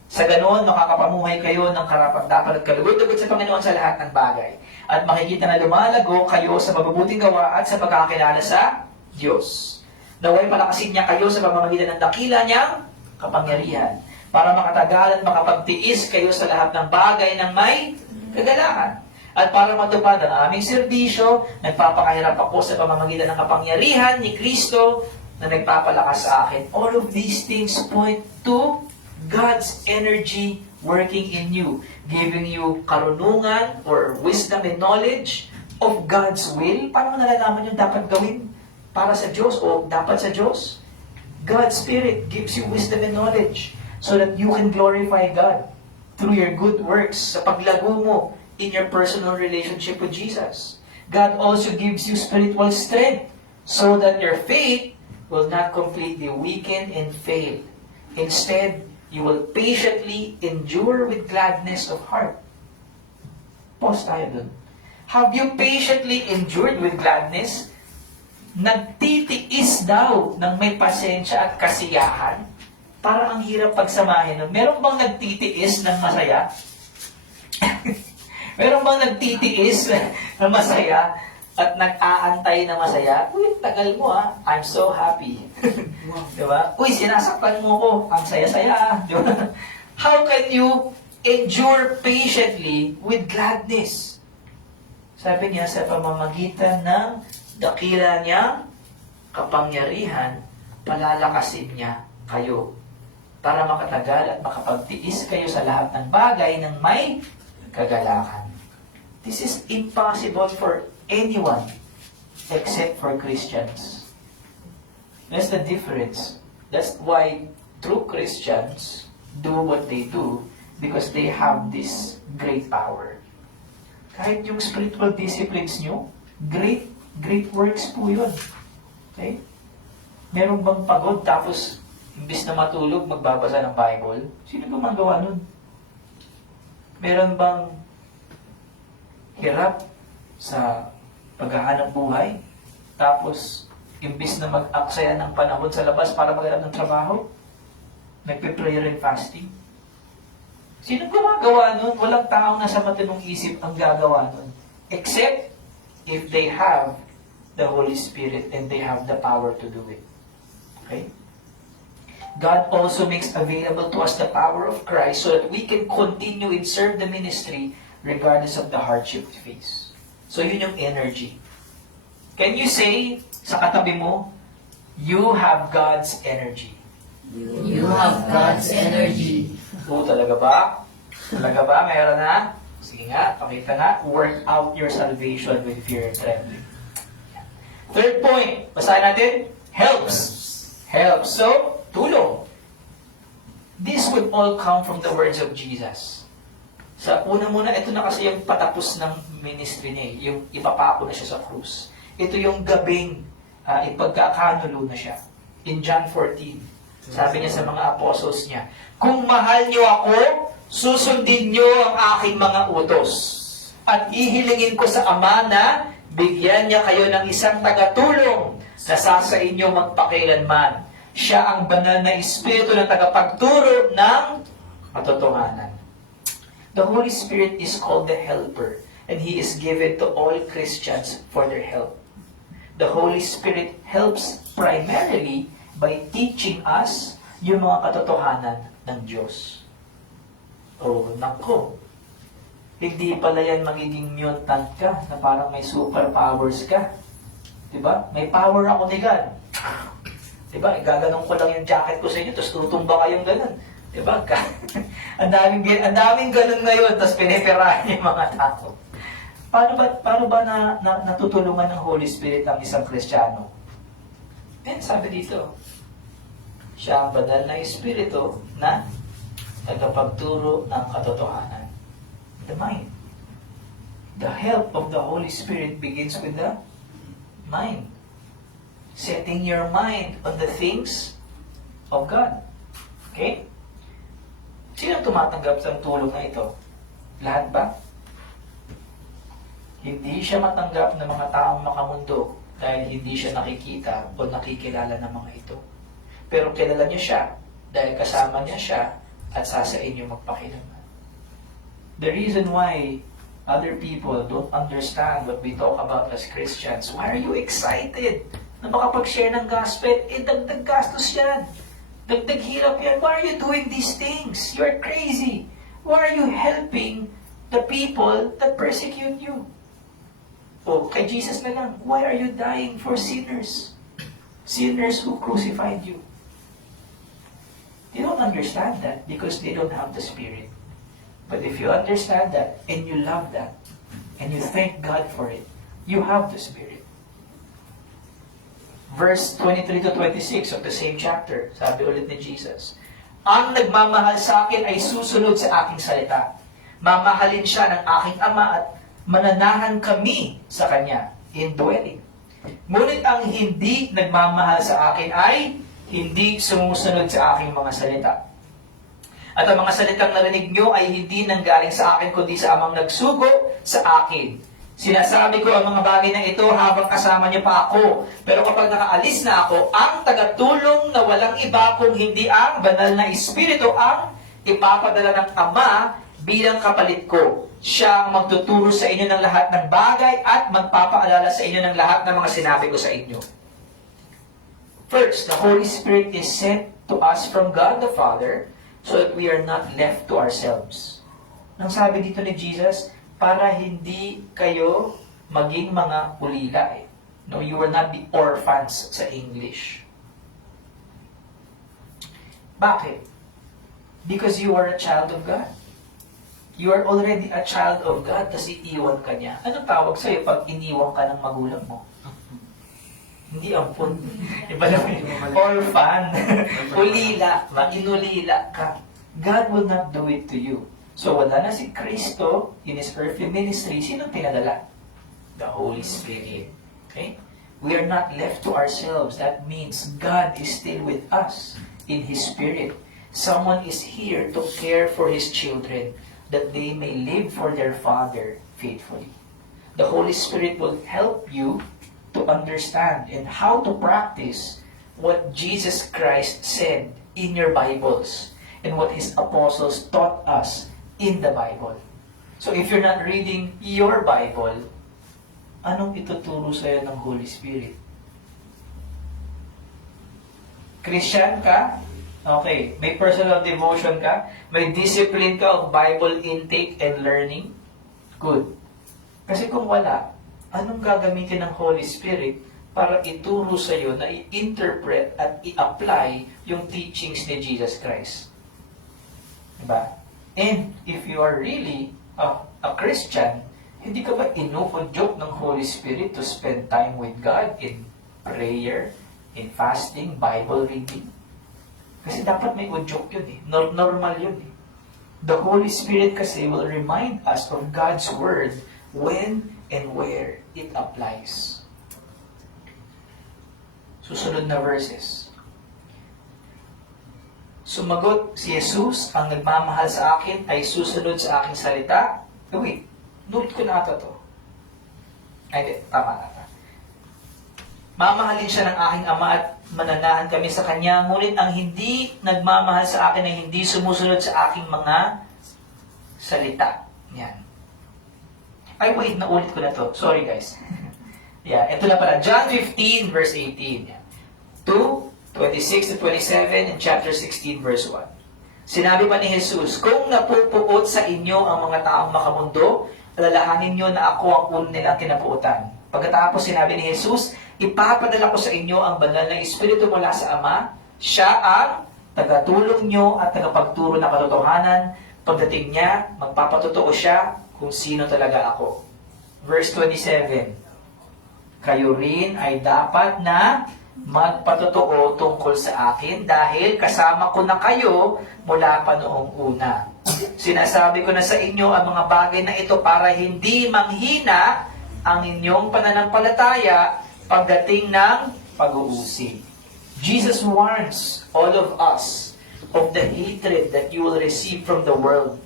Sa ganoon, makakapamuhay kayo ng karapat-dapat at kalugod-lugod sa Panginoon sa lahat ng bagay. At makikita na lumalago kayo sa mabubuting gawa at sa pagkakilala sa Diyos. Naway palakasin niya kayo sa pamamagitan ng dakila niyang kapangyarihan para makatagal at makapagtiis kayo sa lahat ng bagay ng may kagalakan. At para matupad ang aming serbisyo, nagpapakahirap ako sa pamamagitan ng kapangyarihan ni Kristo na nagpapalakas sa akin. All of these things point to God's energy working in you, giving you karunungan or wisdom and knowledge of God's will. Paano mo nalalaman yung dapat gawin para sa Diyos o dapat sa Diyos? God's Spirit gives you wisdom and knowledge so that you can glorify God through your good works, sa paglago mo in your personal relationship with Jesus. God also gives you spiritual strength so that your faith will not completely weaken and fail. Instead, you will patiently endure with gladness of heart. Pause tayo dun. Have you patiently endured with gladness? Nagtitiis daw ng may pasensya at kasiyahan. Parang ang hirap pagsamahin nun. Meron bang nagtitiis ng masaya? Meron bang nagtitiis na masaya at nag-aantay na masaya? Uy, tagal mo ah. I'm so happy. Diba? Uy, sinasaktan mo ko. Ang saya-saya ah. Diba? How can you endure patiently with gladness? Sabi niya, sa pamamagitan ng dakila niya, kapangyarihan, palalakasin niya kayo para makatagal at makapagtiis kayo sa lahat ng bagay ng may kagalakan. This is impossible for anyone except for Christians. That's the difference. That's why true Christians do what they do because they have this great power. Kahit yung spiritual disciplines nyo, great works po yun. Okay? Meron bang pagod tapos imbis na matulog, magbabasa ng Bible? Sino gumagawa nun? Meron bang hirap sa paghahanap buhay? Tapos, imbis na mag-aksaya ng panahon sa labas para maghanap ng trabaho, nagpe-prayer and fasting? Sino gumagawa nun? Walang taong nasa matinong isip ang gagawa nun. Except if they have the Holy Spirit and they have the power to do it. Okay? God also makes available to us the power of Christ so that we can continue and serve the ministry regardless of the hardship we face. So yun yung energy. Can you say sa katabi mo, you have God's energy? You have God's energy. Oo, talaga ba? Talaga ba? Meron na? Sige nga, pakita nga. Work out your salvation with fear and trembling. Third point, basahin natin. Helps. Helps. So, tulong. This would all come from the words of Jesus. Sa una muna, ito na kasi yung patapos ng ministry niya. Yung ipapako na siya sa krus. Ito yung gabing ipagkakanulo na siya. In John 14, sabi niya sa mga apostles niya, kung mahal niyo ako, susundin niyo ang aking mga utos. At ihilingin ko sa Ama na bigyan niya kayo ng isang tagatulong na sa inyo magpakailanman. Siya ang banal na Espiritu na tagapagturo ng katotohanan. The Holy Spirit is called the Helper, and He is given to all Christians for their help. The Holy Spirit helps primarily by teaching us yung mga katotohanan ng Diyos. Oh, nako. Hindi pala yan magiging mutant ka na parang may superpowers ka. Diba? May power ako ni God. Diba? Igaganong ko lang yung jacket ko sa inyo, tapos tutumba kayong ganun. Diba? ang daming ganun ngayon, tapos pinipirahan yung mga tao. Paano ba natutulungan ng Holy Spirit ang isang Kristiyano? Sabi dito, siya ang banal na Espiritu na tagapagturo ng katotohanan. The mind. The help of the Holy Spirit begins with the mind. Setting your mind on the things of God. Okay? Sino tumatanggap sa tulong na ito? Lahat ba? Hindi siya matanggap ng mga taong makamundo dahil hindi siya nakikita o nakikilala ng mga ito. Pero kilala niya siya dahil kasama niya siya at sasain niyo magpakilaman. The reason why other people don't understand what we talk about as Christians, why are you excited na makapag-share ng gospel? Dagdag gastos yan. Dagdag hirap yan. Why are you doing these things? You're crazy. Why are you helping the people that persecute you? O, kay Jesus na lang, why are you dying for sinners? Sinners who crucified you. They don't understand that because they don't have the Spirit. But if you understand that, and you love that, and you thank God for it, you have the Spirit. Verse 23 to 26 of the same chapter, sabi ulit ni Jesus, ang nagmamahal sa akin ay susunod sa aking salita. Mamahalin siya ng aking Ama at mananahan kami sa Kanya, indwelling. Ngunit ang hindi nagmamahal sa akin ay hindi sumusunod sa aking mga salita. At ang mga salitang narinig nyo ay hindi nanggaling sa akin, kundi sa Amang nagsugo sa akin. Sinasabi ko ang mga bagay na ito habang kasama niyo pa ako. Pero kapag nakaalis na ako, ang tagatulong na walang iba kung hindi ang banal na Espiritu ang ipapadala ng Ama bilang kapalit ko. Siya ang magtuturo sa inyo ng lahat ng bagay at magpapaalala sa inyo ng lahat ng mga sinabi ko sa inyo. First, the Holy Spirit is sent to us from God the Father so that we are not left to ourselves. Nang sabi dito ni Jesus, para hindi kayo maging mga ulila. No, you will not be orphans sa English. Bakit? Because you are a child of God. You are already a child of God, tapos iiwan ka niya. Anong tawag sa'yo pag iniwan ka ng magulang mo? Hindi ampun. Iba naman yun. Orphan. Ulila. Inulila ka. God will not do it to you. So wala na si Kristo in His earthly ministry. Sino pinadala? The Holy Spirit. Okay? We are not left to ourselves. That means God is still with us in His Spirit. Someone is here to care for His children, that they may live for their Father faithfully. The Holy Spirit will help you to understand and how to practice what Jesus Christ said in your Bibles and what His apostles taught us in the Bible. So if you're not reading your Bible, anong ituturo sa'yo ng Holy Spirit? Christian ka? Okay. May personal devotion ka? May discipline ka of Bible intake and learning? Good. Kasi kung wala, anong gagamitin ng Holy Spirit para ituro sa iyo na i-interpret at i-apply yung teachings ni Jesus Christ? Diba? And if you are really a Christian, hindi ka ba inuudyok ng Holy Spirit to spend time with God in prayer, in fasting, Bible reading? Kasi dapat may udyok yun eh. Normal yun eh. The Holy Spirit kasi will remind us of God's Word when and where it applies. Susunod na verses. Sumagot si Jesus, ang nagmamahal sa akin ay susunod sa aking salita. Wait, nulit ko na ata to. Ay, di, tama na. Mamahalin siya ng aking ama at mananahan kami sa kanya, ngunit ang hindi nagmamahal sa akin ay hindi sumusunod sa aking mga salita. Yan. Ay, wait, naulit ko na to. Sorry, guys. Yeah, ito na pala. John 15, verse 18. Yan. 2:26 to 27, and chapter 16, verse 1. Sinabi pa ni Jesus, kung napupuot sa inyo ang mga taong makamundo, alalahanin nyo na ako ang unang nilang kinapuutan. Pagkatapos sinabi ni Jesus, ipapadala ko sa inyo ang banal na Espiritu mula sa Ama. Siya ang tagatulong nyo at tagapagturo ng katotohanan. Pagdating niya, magpapatotoo siya kung sino talaga ako. Verse 27, kayo rin ay dapat na magpatotoo tungkol sa akin dahil kasama ko na kayo mula pa noong una. Sinasabi ko na sa inyo ang mga bagay na ito para hindi manghina ang inyong pananampalataya pagdating ng pag-uusig. Jesus warns all of us of the hatred that you will receive from the world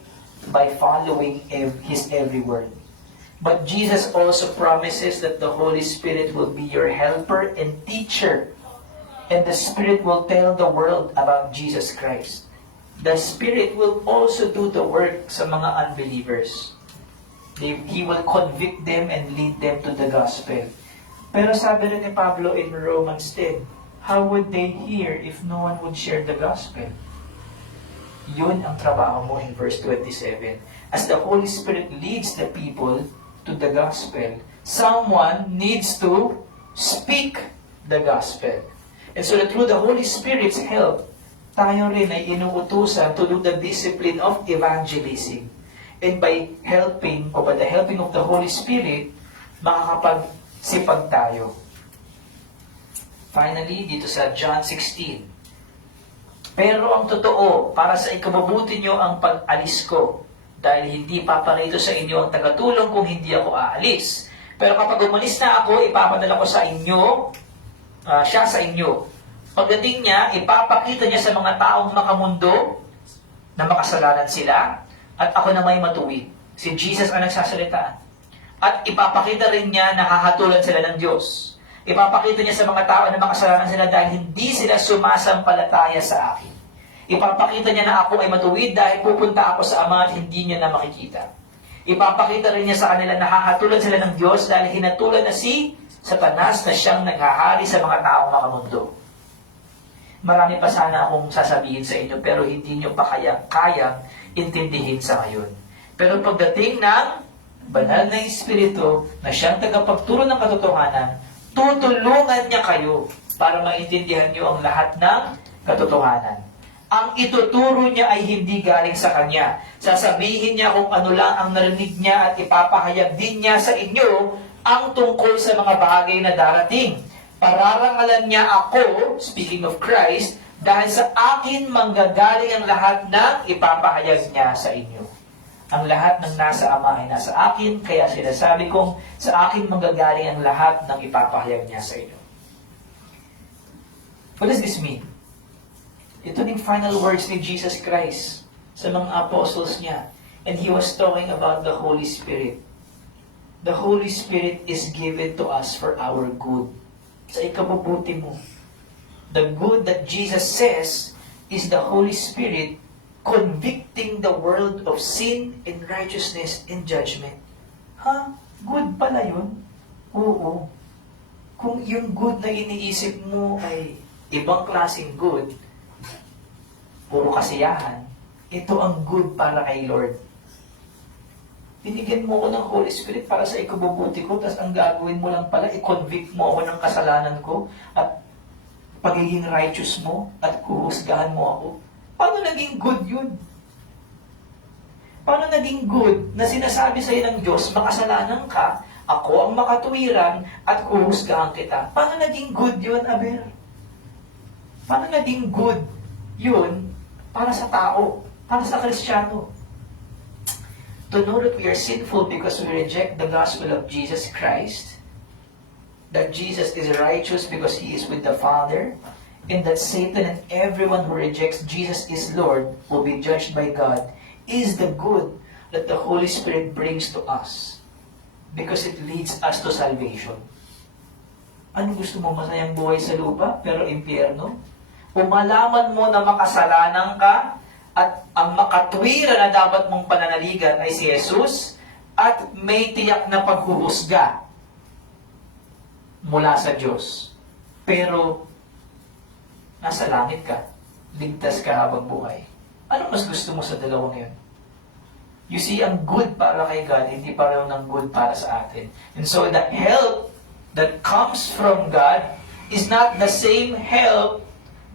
by following His every word. But Jesus also promises that the Holy Spirit will be your helper and teacher, and the Spirit will tell the world about Jesus Christ. The Spirit will also do the work sa mga unbelievers. He will convict them and lead them to the gospel. Pero sabi rin ni Pablo in Romans 10, how would they hear if no one would share the gospel? Yun ang trabaho mo in verse 27. As the Holy Spirit leads the people to the gospel, someone needs to speak the gospel. And so that through the Holy Spirit's help, tayo rin ay inuutusan to do the discipline of evangelism. And by helping, or by the helping of the Holy Spirit, makakapagsipag tayo. Finally, dito sa John 16. Pero ang totoo, para sa ikabubuti nyo ang pag-alis ko, dahil hindi paparito sa inyo ang tagatulong kung hindi ako aalis. Pero kapag umalis na ako, ipapadala ko sa inyo, siya sa inyo. Pagdating niya, ipapakita niya sa mga taong makamundo na makasalanan sila, at ako na may matuwid. Si Jesus ang nagsasalita. At ipapakita rin niya na hahatulan sila ng Diyos. Ipapakita niya sa mga tao na makasalanan sila dahil hindi sila sumasampalataya sa akin. Ipapakita niya na ako ay matuwid dahil pupunta ako sa Ama at hindi niya na makikita. Ipapakita rin niya sa kanila na hahatulan sila ng Diyos dahil hinatulan na si Satanas na siyang naghahari sa mga taong makamundo. Marami pa sana akong sasabihin sa inyo pero hindi niyo pa kayang intindihin sa ngayon. Pero pagdating ng banal na Espiritu na siyang tagapagturo ng katotohanan, tutulungan niya kayo para maintindihan niyo ang lahat ng katotohanan. ang ituturo niya ay hindi galing sa kanya. Sasabihin niya kung ano lang ang narinig niya at ipapahayag din niya sa inyo ang tungkol sa mga bagay na darating. Pararangalan niya ako, speaking of Christ, dahil sa akin manggagaling ang lahat ng ipapahayag niya sa inyo. Ang lahat ng nasa Ama ay nasa akin, kaya sinasabi kong sa akin manggagaling ang lahat ng ipapahayag niya sa inyo. What does this mean? Ito yung final words ni Jesus Christ sa mga apostles niya. And He was talking about the Holy Spirit. The Holy Spirit is given to us for our good. Sa ikabubuti mo. The good that Jesus says is the Holy Spirit convicting the world of sin and righteousness and judgment. Ha? Good pala yun? Oo. Kung yung good na iniisip mo ay ibang klaseng good, puro kasiyahan, ito ang good para kay Lord. Binigyan mo ko ng Holy Spirit para sa ikabubuti ko, tapos ang gagawin mo lang pala, i-convict mo ako ng kasalanan ko, at pagiging righteous mo, at kuhusgahan mo ako. Paano naging good yun? Paano naging good na sinasabi sa'yo ng Diyos, makasalanan ka, ako ang makatuwiran, at kuhusgahan kita? Paano naging good yun, Aber? Paano naging good yun para sa tao, para sa Kristiyano? To know that we are sinful because we reject the gospel of Jesus Christ, that Jesus is righteous because He is with the Father, and that Satan and everyone who rejects Jesus is Lord will be judged by God, is the good that the Holy Spirit brings to us because it leads us to salvation. Ano gusto mo, masayang buhay sa lupa pero impyerno? O malaman mo na makasalanan ka at ang makatwira na dapat mong pananaligan ay si Jesus at may tiyak na paghuhusga mula sa Diyos. Pero nasa langit ka, ligtas ka habang buhay. Ano mas gusto mo sa dalawang yun? You see, ang good para kay God, hindi pareho ng good para sa atin. And so the help that comes from God is not the same help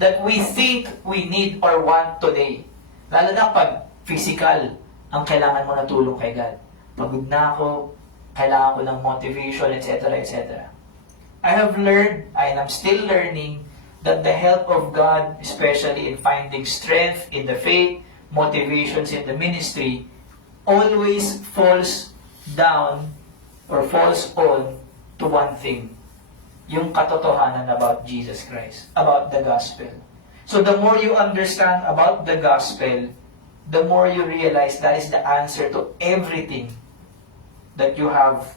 that we think we need or want today. Lalo na pag physical ang kailangan mo na tulong kay God. Pagod na ako, kailangan ko ng motivation, etc., etc. I have learned, and I'm still learning, that the help of God, especially in finding strength in the faith, motivations in the ministry, always falls down or falls on to one thing. Yung katotohanan about Jesus Christ, about the gospel. So the more you understand about the gospel, the more you realize that is the answer to everything that you have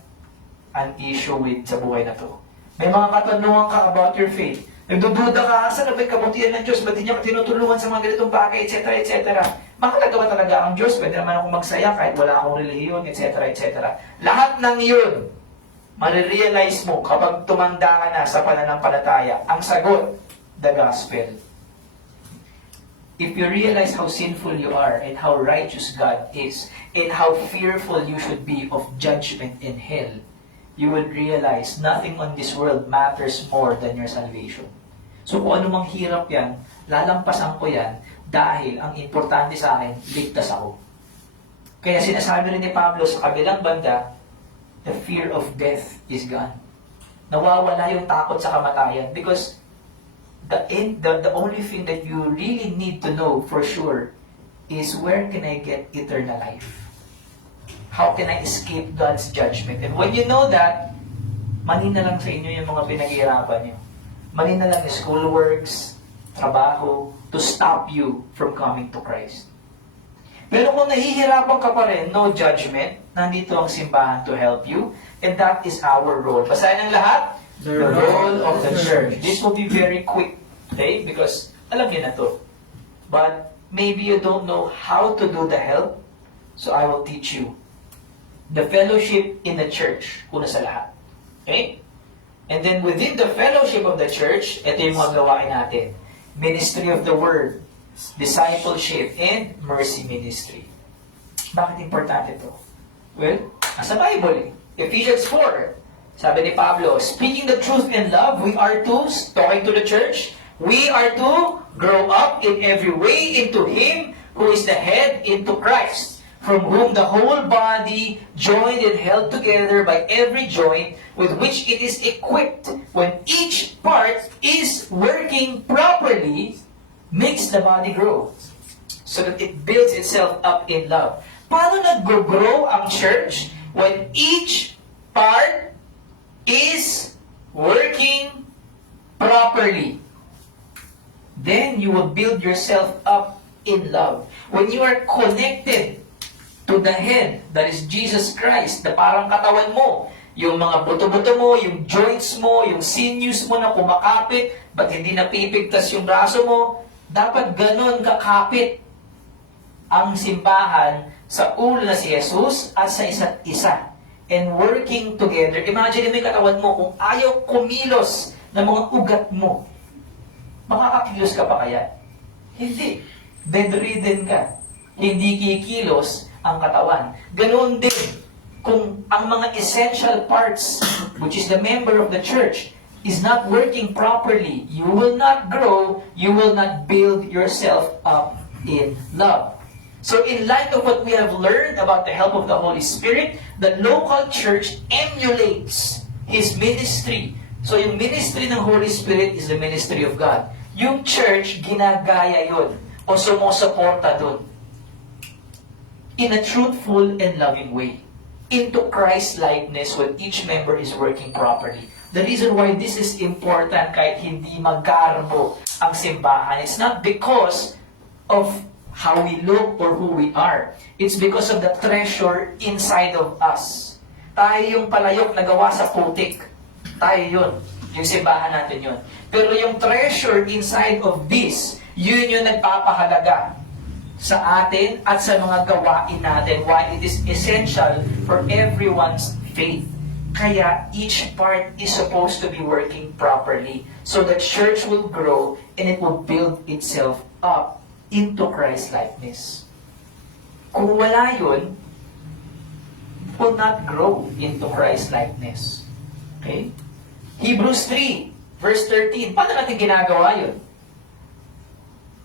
an issue with sa buhay na to. May mga katanungan ka about your faith. Nagdududa ka, saan na ba'y kabutihan ng Diyos? Ba't di niya tinutulungan sa mga ganitong bagay, etc., etc. Makakagawa talaga ang Diyos. Pwede naman akong magsaya kahit wala akong relihiyon, etc., etc. Lahat ng yun, marirealize mo kapag tumanda ka na sa pananampalataya. Ang sagot, the gospel. If you realize how sinful you are and how righteous God is and how fearful you should be of judgment in hell, you would realize nothing on this world matters more than your salvation. So kung anumang hirap yan, lalampasan ko yan dahil ang importante sa akin, ligtas ako. Kaya sinasabi rin ni Pablo sa kabilang banda, the fear of death is gone. Nawawala yung takot sa kamatayan because the only thing that you really need to know for sure is where can I get eternal life? How can I escape God's judgment? And when you know that, mali na lang sa inyo yung mga pinaghihirapan nyo. Mali na lang yung schoolworks, trabaho, to stop you from coming to Christ. Pero kung nahihirapan ka pa rin, no judgment, nandito ang simbahan to help you, and that is our role. Basahin ang lahat, the role of the church. This will be very quick, okay? Because alam niyo na to. But maybe you don't know how to do the help, so I will teach you. The fellowship in the church, una sa lahat. Okay? And then within the fellowship of the church, ito yung mga gawain natin. Ministry of the Word, discipleship, and mercy ministry. Bakit importante ito? Well, nasa Bible eh. Ephesians 4, sabi ni Pablo, speaking the truth in love, we are to, talking to the church, We are to grow up in every way into Him who is the head, into Christ, from whom the whole body, joined and held together by every joint with which it is equipped, when each part is working properly, makes the body grow, so that it builds itself up in love. Paano nag-grow ang church? When each part is working properly. Then you will build yourself up in love. When you are connected to the head, that is Jesus Christ, na parang katawan mo, yung mga buto-buto mo, yung joints mo, yung sinews mo na kumakapit, ba't hindi napipigtas yung braso mo? Dapat ganun kakapit ang simbahan sa ulo na si Jesus at sa isa't isa. And working together. Imagine mo yung katawan mo, kung ayaw kumilos ng mga ugat mo, makakakilos ka pa kaya? Hindi. Bedridden ka. Hindi kikilos ang katawan. Ganoon din, kung ang mga essential parts, which is the member of the church, is not working properly, you will not grow, you will not build yourself up in love. So in light of what we have learned about the help of the Holy Spirit, the local church emulates His ministry. So yung ministry ng Holy Spirit is the ministry of God. Yung church, ginagaya yun o sumusuporta dun in a truthful and loving way into Christ-likeness when each member is working properly. The reason why this is important kahit hindi maggarbo ang simbahan, it's not because of how we look or who we are. It's because of the treasure inside of us. Tayo yung palayok na gawa sa putik. Tayo yun. Yung simbahan natin yun. Pero yung treasure inside of this, yun yung nagpapahalaga sa atin at sa mga gawain natin, why it is essential for everyone's faith. Kaya each part is supposed to be working properly so the church will grow and it will build itself up into Christ-likeness. Kung wala yun, it will not grow into Christ-likeness. Okay? Hebrews 3, verse 13. Paano natin ginagawa yun?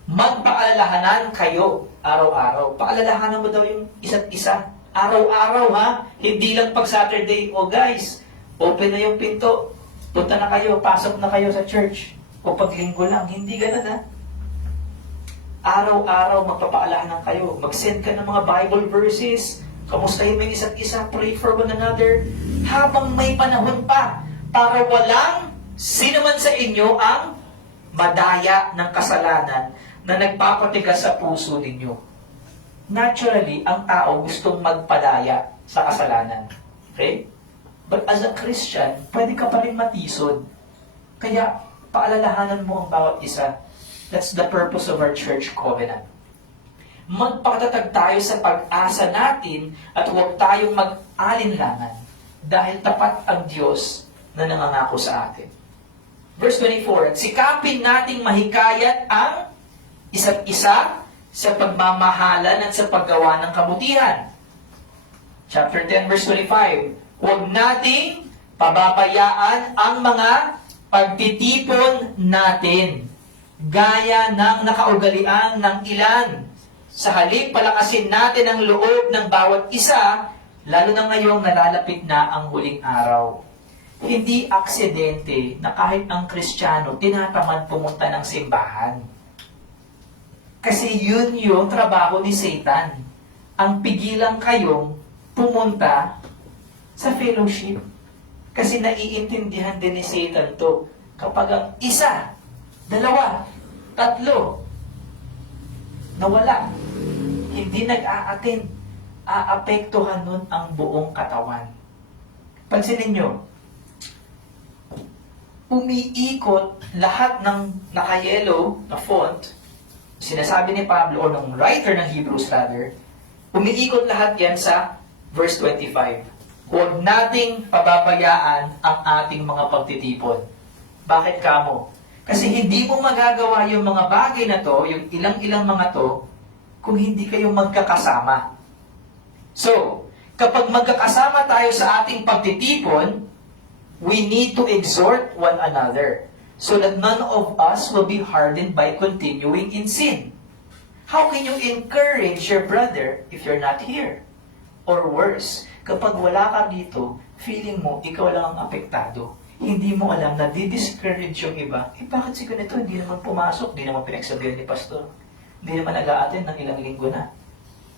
Magpaalalahanan kayo araw-araw. Paalalahanan mo daw yung isa't isa. Araw-araw, ha? Hindi lang pag Saturday, guys, open na yung pinto. Punta na kayo, pasok na kayo sa church. O pag linggo lang. Hindi ganun, ha? Araw-araw magpapaalalahanan kayo. Mag-send ka ng mga Bible verses. Kamustahin mo yung isa't isa. Pray for one another. Habang may panahon pa. Para walang sino man sa inyo ang madaya ng kasalanan na nagpapatigas sa puso ninyo. Naturally, ang tao gustong magpadaya sa kasalanan. Okay? But as a Christian, pwede ka pa rin matisod. Kaya, paalalahanan mo ang bawat isa. That's the purpose of our church covenant. Magpakatatag tayo sa pag-asa natin at huwag tayong mag-alinlangan dahil tapat ang Diyos na nangangako sa atin. Verse 24, at sikapin nating mahikayat ang isa't isa sa pagmamahalan at sa paggawa ng kabutihan. Chapter 10, verse 25, huwag nating pababayaan ang mga pagtitipon natin, gaya ng nakaugalian ng ilan. Sa halip, palakasin natin ang loob ng bawat isa, lalo na ngayong nalalapit na ang huling araw. Hindi aksidente na kahit ang Kristiyano tinatamad pumunta ng simbahan. Kasi yun yung trabaho ni Satan. Ang pigilan kayong pumunta sa fellowship. Kasi naiintindihan din ni Satan to. Kapag ang isa, dalawa, tatlo, nawala, hindi nag-a-attend, aapektuhan nun ang buong katawan. Pansinin nyo, umiikot lahat ng naka-yellow na font, sinasabi ni Pablo, o ng writer ng Hebrews rather, umiikot lahat yan sa verse 25. Huwag nating pababayaan ang ating mga pagtitipon. Bakit kamo? Kasi hindi mo magagawa yung mga bagay na to, yung ilang-ilang mga to, kung hindi kayo magkakasama. So, kapag magkakasama tayo sa ating pagtitipon, we need to exhort one another. so that none of us will be hardened by continuing in sin. How can you encourage your brother if you're not here? Or worse, kapag wala ka dito, feeling mo ikaw lang ang apektado. Hindi mo alam na di-discourage yung iba. Bakit si ganito? Hindi naman pumasok, hindi naman pinagsabihan ni pastor. Hindi naman nag-a-attend ng ilang linggo na.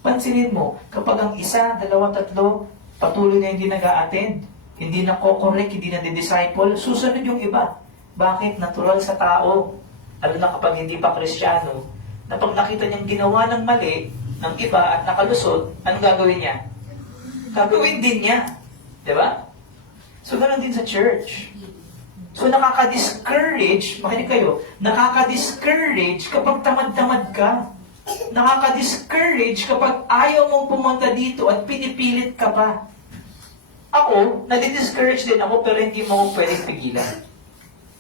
Pansinin mo, kapag ang isa, dalawa, tatlo, patuloy na hindi nag-a-attend, hindi na ko-correct, hindi na di-disciple, susunod yung iba. Bakit? Natural sa tao. Lalo na kapag hindi pa Kristiyano, na pag nakita niyang ginawa ng mali ng iba at nakalusot, anong gagawin niya? Gagawin din niya. Diba? So, ganoon din sa church. So, nakaka-discourage, makinig kayo, nakaka-discourage kapag tamad-tamad ka. Nakaka-discourage kapag ayaw mong pumunta dito at pinipilit ka pa. Ako, nadi-discourage din ako pero hindi mo ako pwedeng pigilan.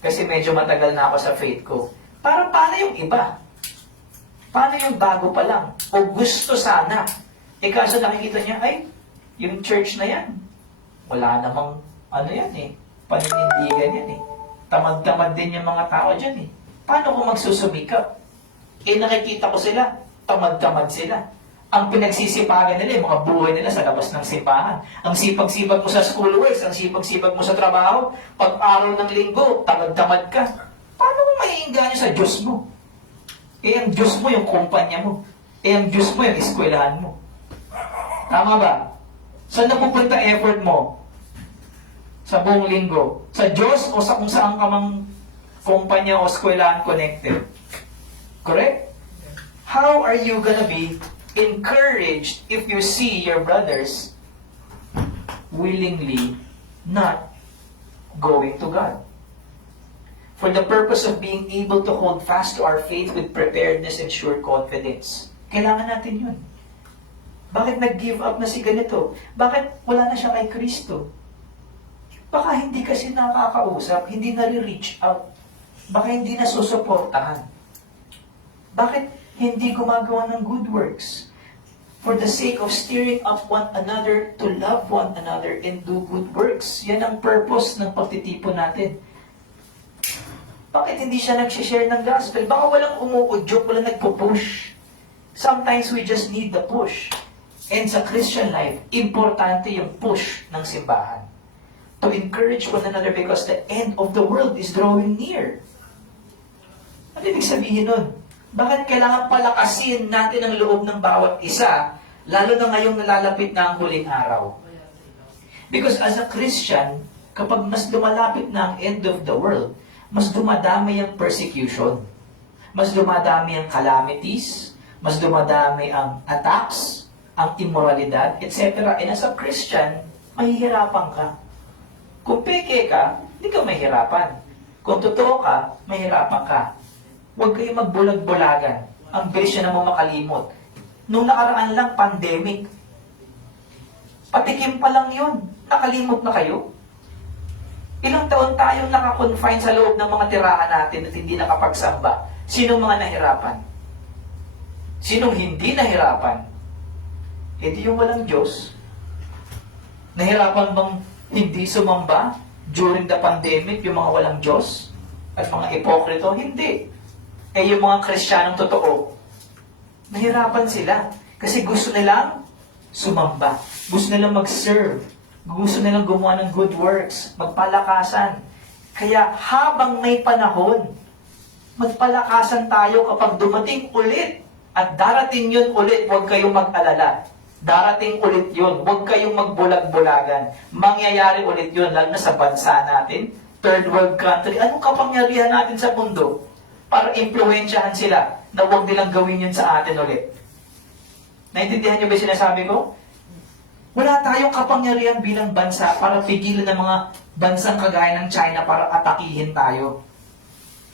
Kasi medyo matagal na ako sa faith ko. Para paano yung iba? Paano yung bago pa lang? O gusto sana? Eh kaso nakikita niya, ay, yung church na yan, wala namang, paninindigan yan eh. Tamad-tamad din yung mga tao dyan eh. Paano kung magsusumikap? Eh nakikita ko sila, tamad-tamad sila. Ang pinagsisipagan nila, yung mga buhay nila sa labas ng simbahan. Ang sipag-sipag mo sa schoolworks, ang sipag-sipag mo sa trabaho, pag-araw ng linggo, tamad-tamad ka. Paano mo maiinganyo sa Diyos mo? Eh, ang Diyos mo yung kumpanya mo. Eh, ang Diyos mo yung eskwelahan mo. Tama ba? Saan napupunta effort mo? Sa buong linggo? Sa Diyos o sa kung saan ka mang kumpanya o eskwelahan connected? Correct? How are you gonna be encouraged if you see your brothers willingly not going to God? For the purpose of being able to hold fast to our faith with preparedness and sure confidence. Kailangan natin yun. Bakit nag-give up na si ganito? Bakit wala na siya kay Kristo? Baka hindi kasi nakakausap, hindi na-reach out. Baka hindi na susuportahan. Bakit hindi gumagawa ng good works? For the sake of stirring up one another to love one another and do good works. Yan ang purpose ng pagtitipon natin. Bakit hindi siya nag-share ng gospel? Baka walang umuudyok, walang nagpo-push. Sometimes we just need the push. And sa Christian life, importante yung push ng simbahan. To encourage one another because the end of the world is drawing near. Ano ibig sabihin nun? Bakit kailangan palakasin natin ang loob ng bawat isa, lalo na ngayong nalalapit na ang huling araw? Because as a Christian, kapag mas lumalapit na ang end of the world, mas dumadami ang persecution, mas dumadami ang calamities, mas dumadami ang attacks, ang immoralidad, etc. And as a Christian, mahihirapan ka. Kung peke ka, hindi ka mahihirapan. Kung totoo ka, mahihirapan ka. Huwag kayong magbulag-bulagan. Ang bilis na naman makalimot. Nung nakaraan lang, pandemic. Patikim pa lang yun. Nakalimot na kayo. Ilang taon tayong nakakonfine sa loob ng mga tirahan natin at hindi nakapagsamba. Sinong mga nahirapan? Sinong hindi nahirapan? E di yung walang Diyos. Nahirapan bang hindi sumamba during the pandemic yung mga walang Diyos? At mga ipokrito? Hindi. Eh yung mga Kristiyanong totoo, nahirapan sila. Kasi gusto nilang sumamba. Gusto nilang mag-serve. Gusto nilang gumawa ng good works, magpalakasan. Kaya habang may panahon, magpalakasan tayo kapag dumating ulit. At darating yun ulit, huwag kayong mag-alala. Darating ulit yun, huwag kayong magbulag-bulagan. Mangyayari ulit yun, lalo na sa bansa natin, third world country. Anong kapangyarihan natin sa mundo? Para impluwensyahan sila na huwag nilang gawin yun sa atin ulit. Naintindihan niyo ba yung sinasabi ko? Wala tayong kapangyarihan bilang bansa para pigilan ng mga bansang kagaya ng China para atakihin tayo.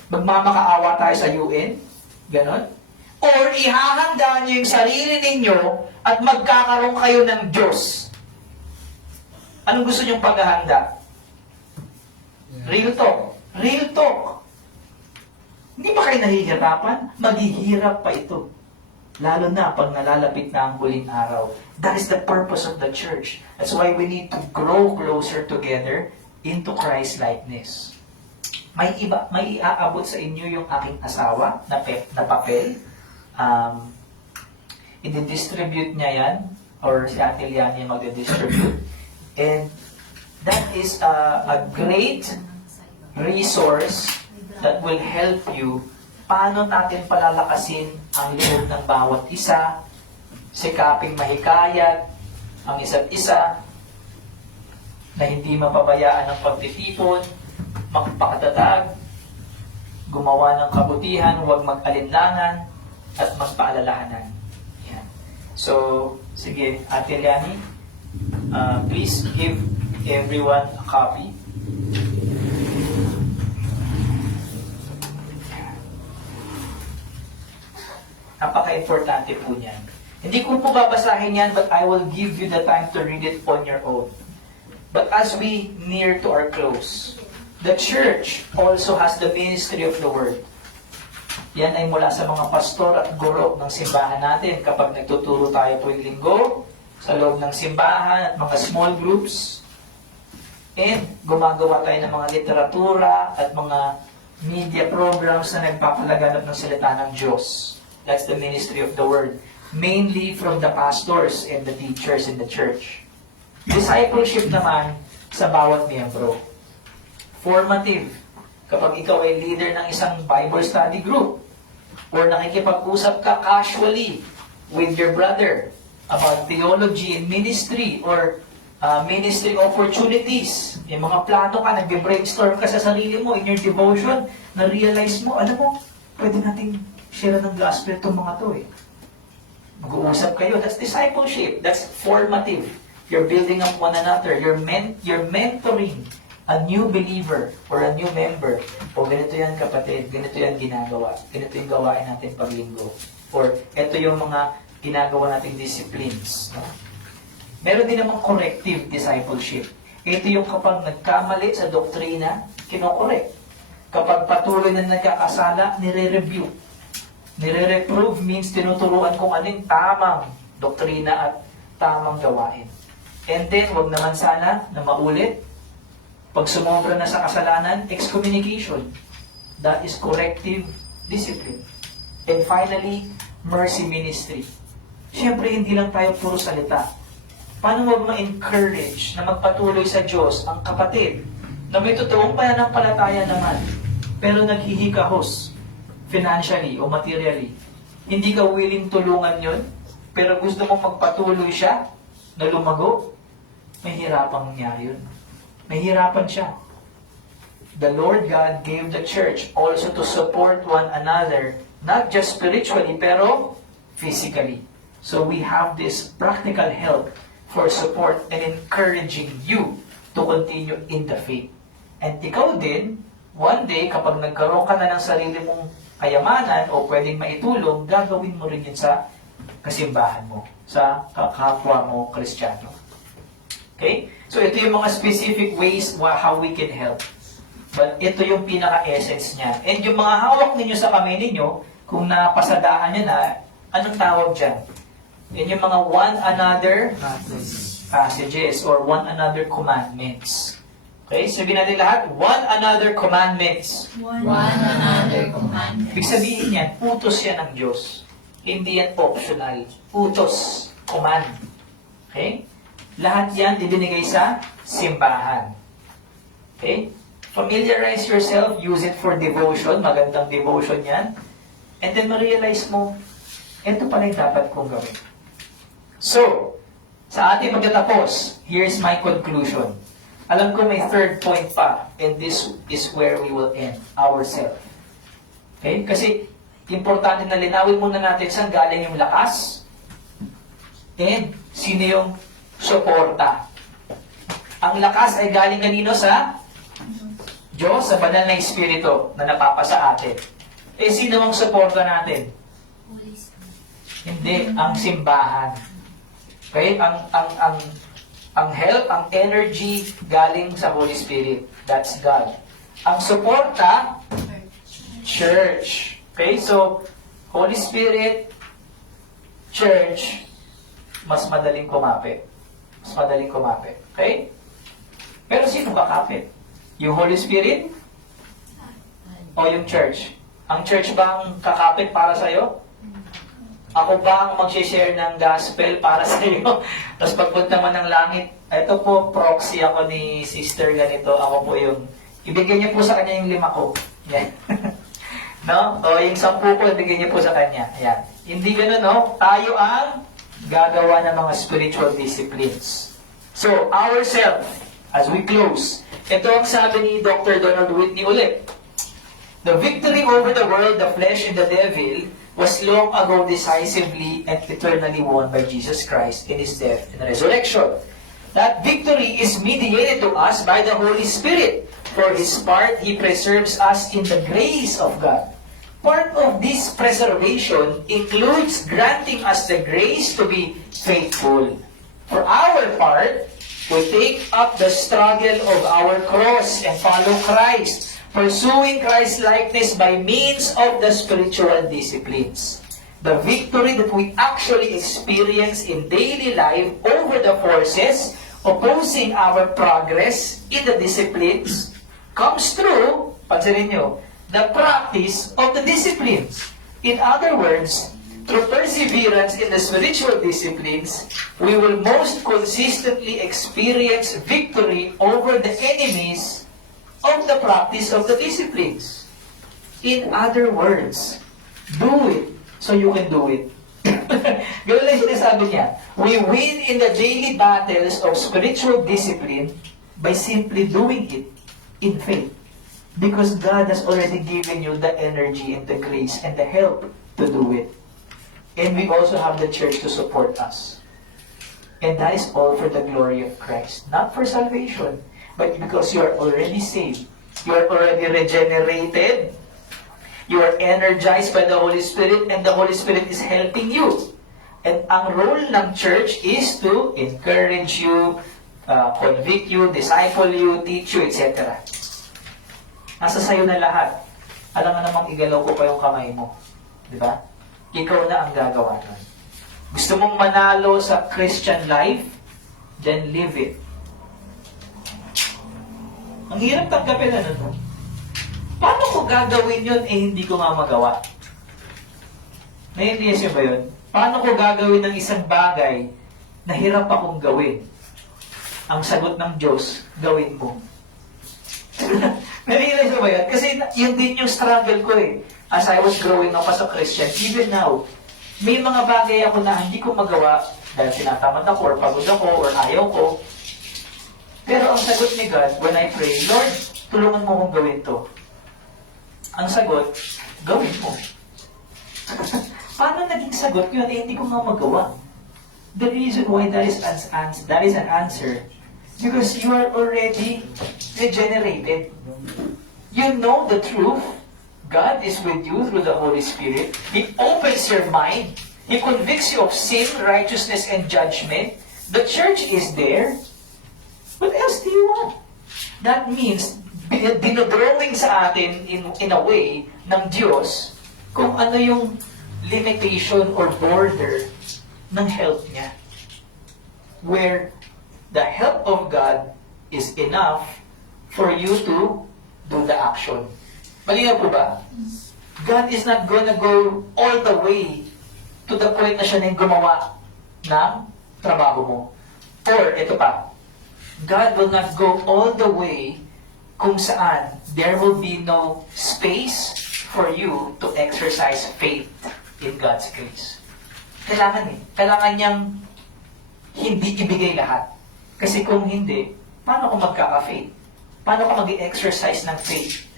Magmamakaawa tayo sa UN? Ganon? Or ihahanda niyo yung sarili ninyo at magkakaroon kayo ng Diyos. Anong gusto niyong paghahanda? Real talk. Real talk. Hindi ba kayo nahihirapan? Maghihirap pa ito. Lalo na pag nalalapit na ang huling araw. That is the purpose of the church. That's why we need to grow closer together into Christ-likeness. may iaabot sa inyo yung aking asawa na papel. I-distribute niya yan, or si Ate Liani magdi-distribute. And that is a great resource that will help you paano natin palalakasin ang loob ng bawat isa, sikaping mahikayat ang isa't isa, na hindi mapabayaan ng pagtitipon, magpakatatag, gumawa ng kabutihan, huwag mag-alinlangan, at magpaalalahanan. Yan. So, sige, Ate Liani, please give everyone a copy. Napaka-importante po niyan. Hindi ko po babasahin yan, but I will give you the time to read it on your own. But as we near to our close, the church also has the ministry of the word. Yan ay mula sa mga pastor at guro ng simbahan natin. Kapag nagtuturo tayo tuwing linggo, sa loob ng simbahan at mga small groups, and gumagawa tayo ng mga literatura at mga media programs na nagpapalaganap ng salita ng Diyos. That's the ministry of the word. Mainly from the pastors and the teachers in the church. Discipleship naman sa bawat miyembro. Formative. Kapag ikaw ay leader ng isang Bible study group, or nakikipag-usap ka casually with your brother about theology and ministry, or ministry opportunities, yung mga plano ka, nagbe-brainstorm ka sa sarili mo in your devotion, na-realize mo, alam mo, pwede nating share ng gospel itong mga to eh. Mag-uusap kayo. That's discipleship. That's formative. You're building up one another. You're mentoring a new believer or a new member. O ganito yan kapatid, ganito yan ginagawa. Ganito yung gawain natin paglinggo. Or ito yung mga ginagawa nating disciplines. No? Meron din namang corrective discipleship. Ito yung kapag nagkamali sa doktrina, kinokorek. Kapag patuloy na nagkakasala, nire-review. Nire-reprove means tinuturuan kung anong tamang doktrina at tamang gawain. And then, wag naman sana na maulit. Pag sumobra na sa kasalanan, excommunication. That is corrective discipline. And finally, mercy ministry. Siyempre, hindi lang tayo puro salita. Paano wag ma-encourage na magpatuloy sa Diyos ang kapatid na may totoong pananampalataya naman, pero naghihikahos financially o materially. Hindi ka willing tulungan yon, pero gusto mong magpatuloy siya na lumago, may hirapang nangyari yun. May hirapan siya. The Lord God gave the church also to support one another, not just spiritually, pero physically. So we have this practical help for support and encouraging you to continue in the faith. And ikaw din, one day, kapag nagkaroon ka na ng sarili mong kayamanan o pwedeng maitulong, gagawin mo rin yun sa kasimbahan mo, sa kapwa mo Kristiyano. Okay? So ito yung mga specific ways how we can help. But ito yung pinaka-essence niya. And yung mga hawak ninyo sa kamay ninyo, kung napasadaan nyo na, anong tawag dyan? Yan yung mga one another passages or one another commandments. Okay? Sabihin natin lahat, one another commandments. One another commandments. Ibig sabihin yan, utos yan ng Diyos. Hindi yan optional. Utos. Command. Okay? Lahat yan ibinigay sa simbahan. Okay? Familiarize yourself, use it for devotion. Magandang devotion yan. And then ma-realize mo, ito pala yung dapat kong gawin. So, sa ating magtatapos, here's my conclusion. Alam ko may third point pa, and this is where we will end ourselves. Okay? Kasi, importante na linawin muna natin saan galing yung lakas, and sino yung suporta. Ang lakas ay galing kanino sa Diyos, sa banal na Espiritu na napapasa atin. Eh, sino ang suporta natin? Hindi, ang simbahan. Okay? Ang help, ang energy galing sa Holy Spirit. That's God. Ang suporta, church. Okay? So, Holy Spirit, church, mas madaling kumapit. Mas madaling kumapit. Okay? Pero sino kakapit? Yung Holy Spirit? O yung church? Ang church ba ang kakapit para sa'yo? Ako ba ang mag-share ng gospel para sa'yo? Tapos pagpunta mo ng langit, ito po, proxy ako ni sister ganito. Ako po yung, ibigay niyo po sa kanya yung 5 ko. Yan. No? O yung 10 ko, ibigay niyo po sa kanya. Yan. Hindi gano'n, no? Tayo ang gagawa ng mga spiritual disciplines. So, ourselves, as we close, ito ang sabi ni Dr. Donald Whitney ulit. The victory over the world, the flesh, and the devil was long ago decisively and eternally won by Jesus Christ in His death and resurrection. That victory is mediated to us by the Holy Spirit. For His part, He preserves us in the grace of God. Part of this preservation includes granting us the grace to be faithful. For our part, we take up the struggle of our cross and follow Christ, pursuing Christ's likeness by means of the spiritual disciplines. The victory that we actually experience in daily life over the forces opposing our progress in the disciplines comes through, pansinin nyo, the practice of the disciplines. In other words, through perseverance in the spiritual disciplines, we will most consistently experience victory over the enemies of the practice of the disciplines. In other words, do it so you can do it. Ganun lang sinasabi niya. We win in the daily battles of spiritual discipline by simply doing it in faith. Because God has already given you the energy and the grace and the help to do it. And we also have the church to support us. And that is all for the glory of Christ. Not for salvation, but because you are already saved. You are already regenerated. You are energized by the Holy Spirit, and the Holy Spirit is helping you. And ang role ng church is to encourage you, convict you, disciple you, teach you, etc. Nasa sayo na lahat. Alam mo namang igalaw ko pa yung kamay mo. Di ba? Ikaw na ang gagawa nun. Gusto mong manalo sa Christian life? Then live it. Ang hirap tanggapin ano to. Paano ko gagawin yun hindi ko nga magawa? Naiintindihan ba yun? Paano ko gagawin ng isang bagay na hirap akong gawin? Ang sagot ng Diyos, gawin mo. Naiintindihan ba yun? Kasi yun din yung struggle ko eh. As I was growing up as a Christian, even now, may mga bagay ako na hindi ko magawa dahil tinatamad ako or pagod ako or ayaw ko. Pero ang sagot ni God, when I pray, Lord, tulungan mo kong gawin to. Ang sagot, gawin mo. Paano naging sagot yun? Hindi ko nga magawa. The reason why that is an answer, because you are already regenerated. You know the truth. God is with you through the Holy Spirit. He opens your mind. He convicts you of sin, righteousness, and judgment. The church is there. What else do you want? That means, dinodrawing sa atin in a way ng Diyos kung ano yung limitation or border ng help niya. Where the help of God is enough for you to do the action. Malinaw po ba? God is not gonna go all the way to the point na siya na yung gumawa ng trabaho mo. Or, ito pa, God will not go all the way kung saan there will be no space for you to exercise faith in God's grace. Kailangan eh. Kailangan niyang hindi ibigay lahat. Kasi kung hindi, paano ko magkaka-faith? Paano ka mag-exercise ng faith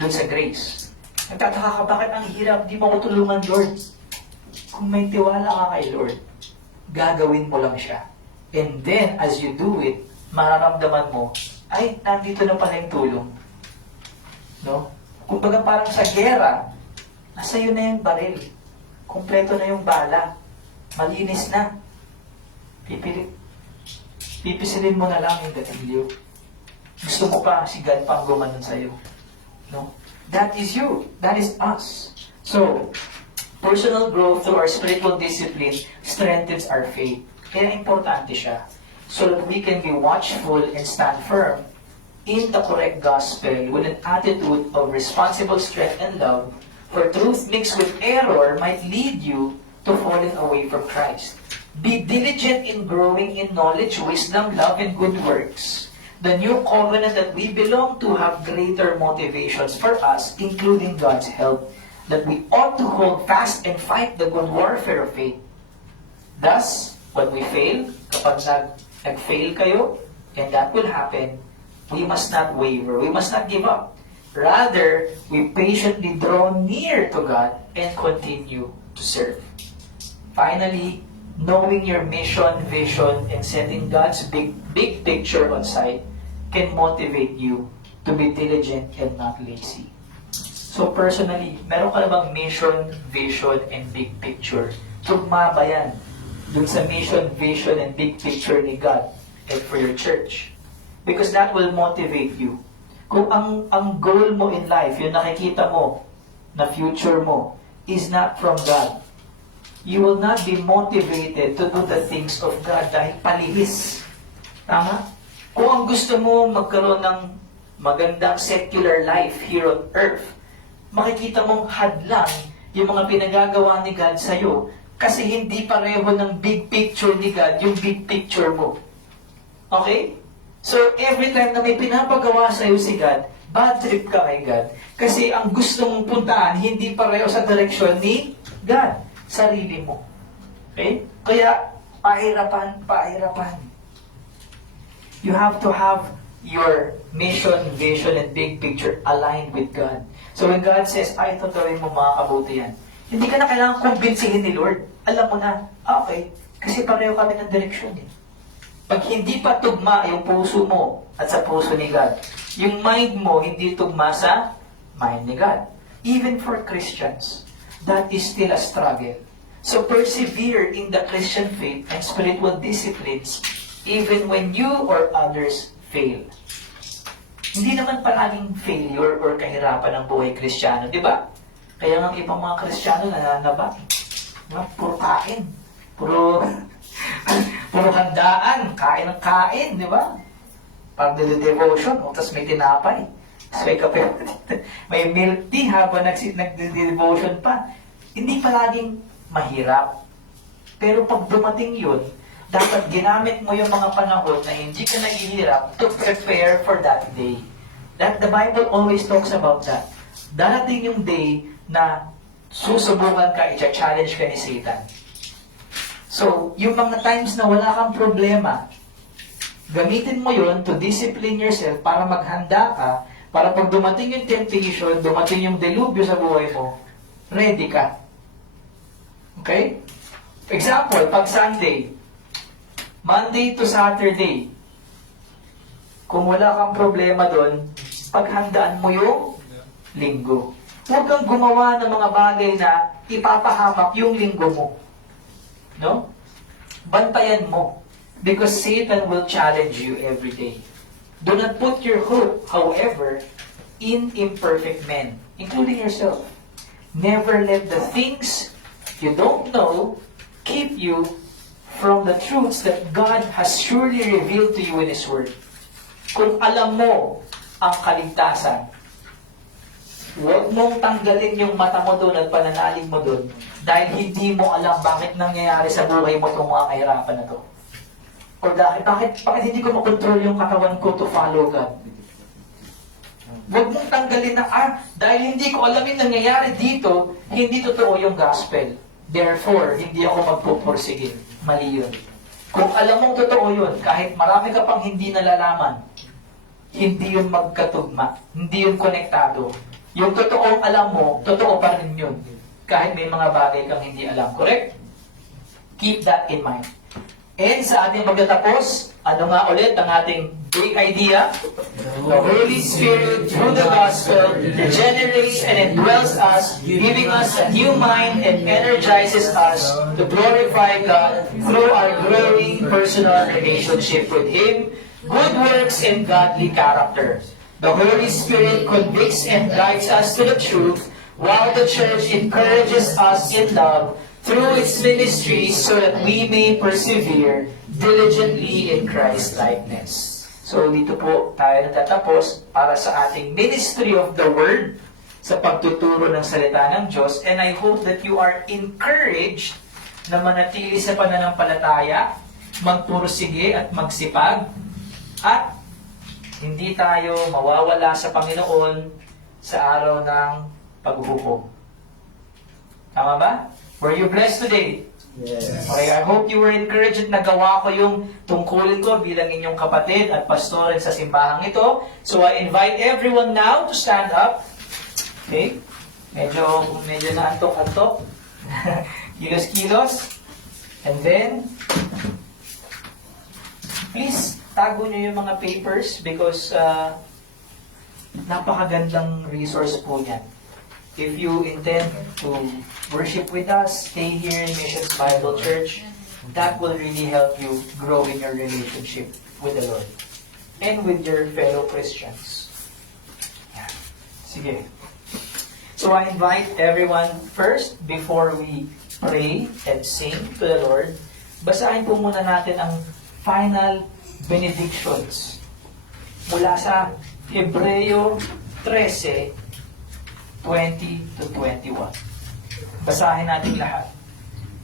doon sa grace? Nagtataka ka, bakit ang hirap? Di mo ko tulungan, Lord. Kung may tiwala ka kay Lord, gagawin mo lang siya. And then, as you do it, mararamdaman mo, ay, nandito na pala yung tulong. No? Kumbaga parang sa gera, nasa iyo na yung baril. Kompleto na yung bala. Malinis na. Pipisilin mo na lang yung gatilyo. Gusto mo pa si God pang gumanon sa'yo. No? That is you. That is us. So, personal growth through our spiritual discipline strengthens our faith. Kaya importante siya. So that we can be watchful and stand firm in the correct gospel with an attitude of responsible strength and love, for truth mixed with error might lead you to falling away from Christ. Be diligent in growing in knowledge, wisdom, love, and good works. The new covenant that we belong to have greater motivations for us, including God's help, that we ought to hold fast and fight the good warfare of faith. Thus, when we fail, kapag nag-fail kayo, and that will happen, we must not waver, we must not give up. Rather, we patiently draw near to God and continue to serve. Finally, knowing your mission, vision, and setting God's big picture on sight can motivate you to be diligent and not lazy. So personally, meron ka na bang mission, vision, and big picture? Tugma ba yan dun sa mission, vision, and big picture ni God and for your church? Because that will motivate you. Kung ang goal mo in life, yung nakikita mo na future mo, is not from God, you will not be motivated to do the things of God dahil palihis. Tama? Kung ang gusto mo magkaroon ng magandang secular life here on earth, makikita mong hadlang yung mga pinagagawa ni God sa'yo kasi hindi pareho ng big picture ni God yung big picture mo. Okay? So, every time na may pinapagawa sa'yo si God, bad trip ka kay God. Kasi ang gusto mong puntahan, hindi pareho sa direksyon ni God. Sarili mo. Okay? Kaya, pahirapan. You have to have your mission, vision, and big picture aligned with God. So when God says, ay, ito gawin mo mga kabuti yan, hindi ka na kailangan kumbinsihin ni Lord. Alam mo na, okay, kasi pareho kami ng direksyon eh. Pag hindi pa tugma yung puso mo at sa puso ni God, yung mind mo hindi tugma sa mind ni God. Even for Christians, that is still a struggle. So persevere in the Christian faith and spiritual disciplines even when you or others fail. Hindi naman palaging failure or kahirapan ng buhay Kristiyano, di ba? Kaya ng ibang mga Kristiyano nananaba. Diba? Puro kain. Puro handaan. Kain ng kain, di ba? Pag devotion, tapos may tinapay. Tapos may kape. May milk tea habang nag-devotion pa. Hindi palaging mahirap. Pero pag dumating yun, dapat ginamit mo yung mga panahon na hindi ka nahihirap to prepare for that day. That the Bible always talks about that. Darating yung day na susubukan ka, i-challenge ka ni Satan. So, yung mga times na wala kang problema, gamitin mo yun to discipline yourself para maghanda ka, para pag dumating yung temptation, dumating yung delubyo sa buhay mo, ready ka. Okay? Example, pag Sunday, Monday to Saturday, kung wala kang problema doon, paghandaan mo yung linggo. Huwag kang gumawa ng mga bagay na ipapahamak yung linggo mo. No? Bantayan mo. Because Satan will challenge you every day. Do not put your hope, however, in imperfect men, including yourself. Never let the things you don't know keep you from the truths that God has surely revealed to you in His Word. Kung alam mo ang kaligtasan, huwag mong tanggalin yung mata mo doon at pananalig mo doon dahil hindi mo alam bakit nangyayari sa buhay mo itong mga kahirapan na to. Or bakit hindi ko makontrol yung katawan ko to follow God. Huwag mong tanggalin na, dahil hindi ko alam yung nangyayari dito, hindi totoo yung gospel. Therefore, hindi ako magpupursige. Mali yun. Kung alam mong totoo yun, kahit marami ka pang hindi nalalaman, hindi yun magkatugma, hindi yun konektado. Yung totoong alam mo, totoo pa rin yun. Kahit may mga bagay kang hindi alam. Correct? Keep that in mind. And sa ating pagtatapos, ano nga ulit ang ating big idea? The Holy Spirit, through the Gospel, regenerates and indwells us, giving us a new mind and energizes us to glorify God through our growing personal relationship with Him, good works, and godly character. The Holy Spirit convicts and guides us to the truth, while the Church encourages us in love through its ministry so that we may persevere diligently in Christ's likeness. So dito po tayo natatapos para sa ating Ministry of the Word sa pagtuturo ng salita ng Diyos. And I hope that you are encouraged na manatili sa pananampalataya, magpursige at magsipag, at hindi tayo mawawala sa Panginoon sa araw ng paghuhukom. Tama ba? Were you blessed today? Yes. Okay, I hope you were encouraged at nagawa ko yung tungkulin ko bilang inyong kapatid at pastorin sa simbahang ito. So I invite everyone now to stand up. Okay? Medyo naantok-antok. Kilos-kilos. And then, please, tago nyo yung mga papers because napakagandang resource po niyan. If you intend to worship with us, stay here in Missions Bible Church, that will really help you grow in your relationship with the Lord and with your fellow Christians. Yeah. Sige. So I invite everyone first, before we pray and sing to the Lord, basahin po muna natin ang final benedictions mula sa Hebreo 13, 20 to 21. Basahin natin lahat.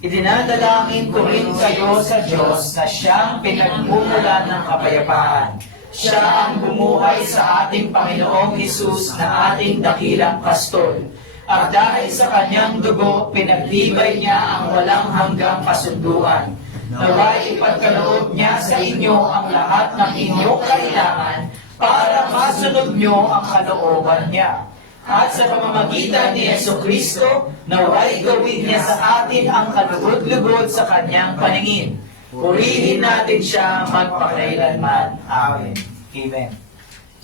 Idinadalangin ko rin kayo sa Diyos na siyang pinagmumulan ng kapayapaan. Siya ang bumuhay sa ating Panginoong Hesus na ating dakilang pastor. At dahil sa kanyang dugo, pinagtibay niya ang walang hanggang kasunduan. Naway ipagkaloob niya sa inyo ang lahat ng inyong kailangan para masunod niyo ang kalooban niya. At sa pamamagitan ni Jesucristo, naway gawin niya sa atin ang kalugod-lugod sa kanyang paningin. Purihin natin siya magpakailanman. Amen. Amen.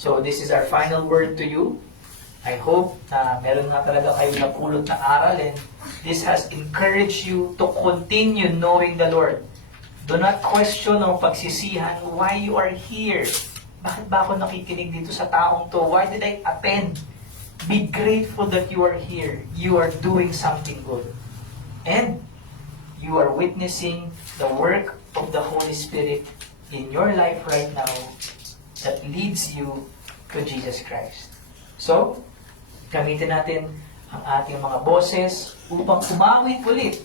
So this is our final word to you. I hope na meron na talaga kayo napulot na aral, and this has encouraged you to continue knowing the Lord. Do not question o pagsisihan why you are here. Bakit ba ako nakikinig dito sa taong to? Why did I attend? Be grateful that you are here. You are doing something good. And you are witnessing the work of the Holy Spirit in your life right now that leads you to Jesus Christ. So, gamitin natin ang ating mga boses upang umawit ulit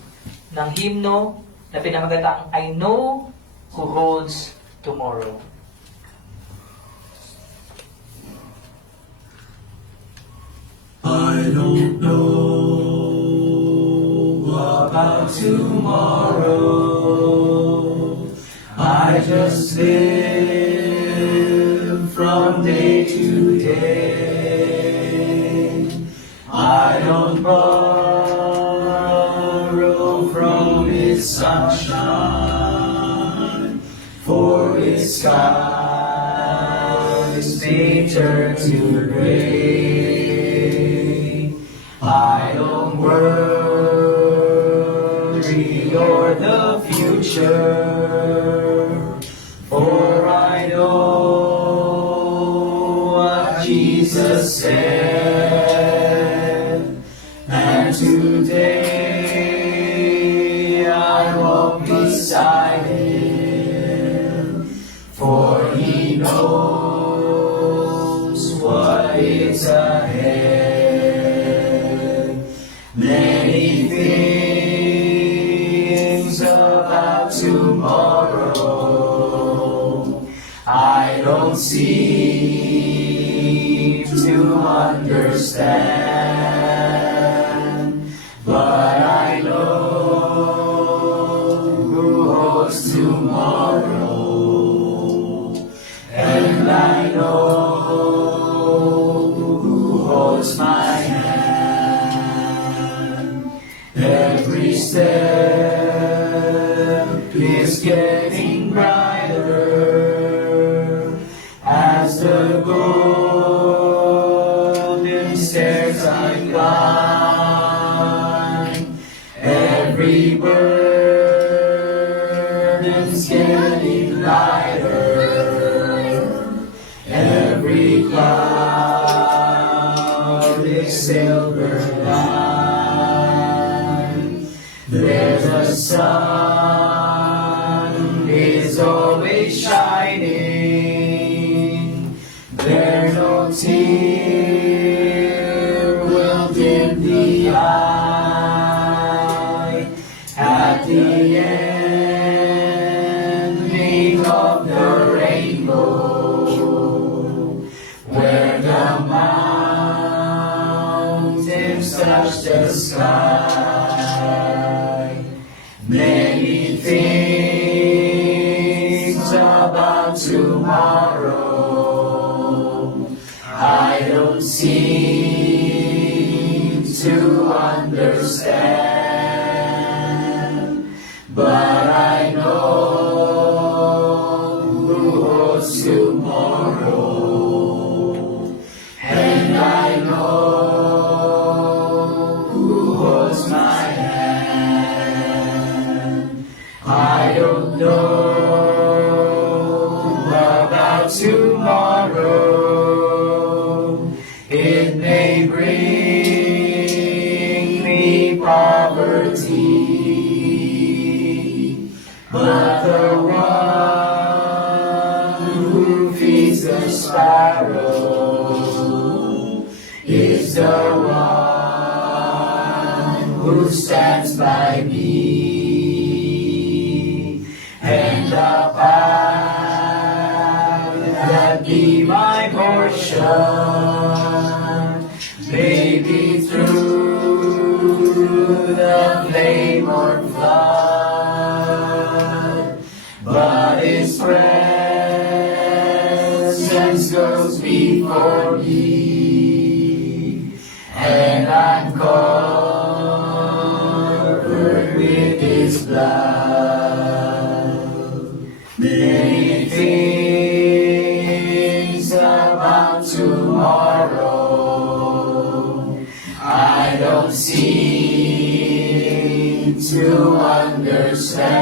ng himno na pinamagatang I Know Who Holds Tomorrow. I don't know about tomorrow. I just live from day to day. I don't borrow from its sunshine, for its skies may turn to gray. I don't worry o'er the future, for I know what Jesus said, and today I walk beside Him, for He knows what is ahead. Many things about tomorrow I don't seem to understand, but I know who holds tomorrow, and I know who holds my hand. Every step is getting brighter as the golden stairs I climb. Every burden's getting lighter. Every cloud is silver line. The sun is always shining of the rainbow, where the mountains touch the sky. Many things about tomorrow I don't seem to understand, but I know who holds tomorrow, and I know who holds my hand. I don't know about tomorrow. It may bring me poverty, but the one who feeds the sparrow is the one who stands by me. And the path that be my portion may be through the flame or flood, but His presence goes before me, and I'm covered with His blood. Many things about tomorrow I don't seem to understand,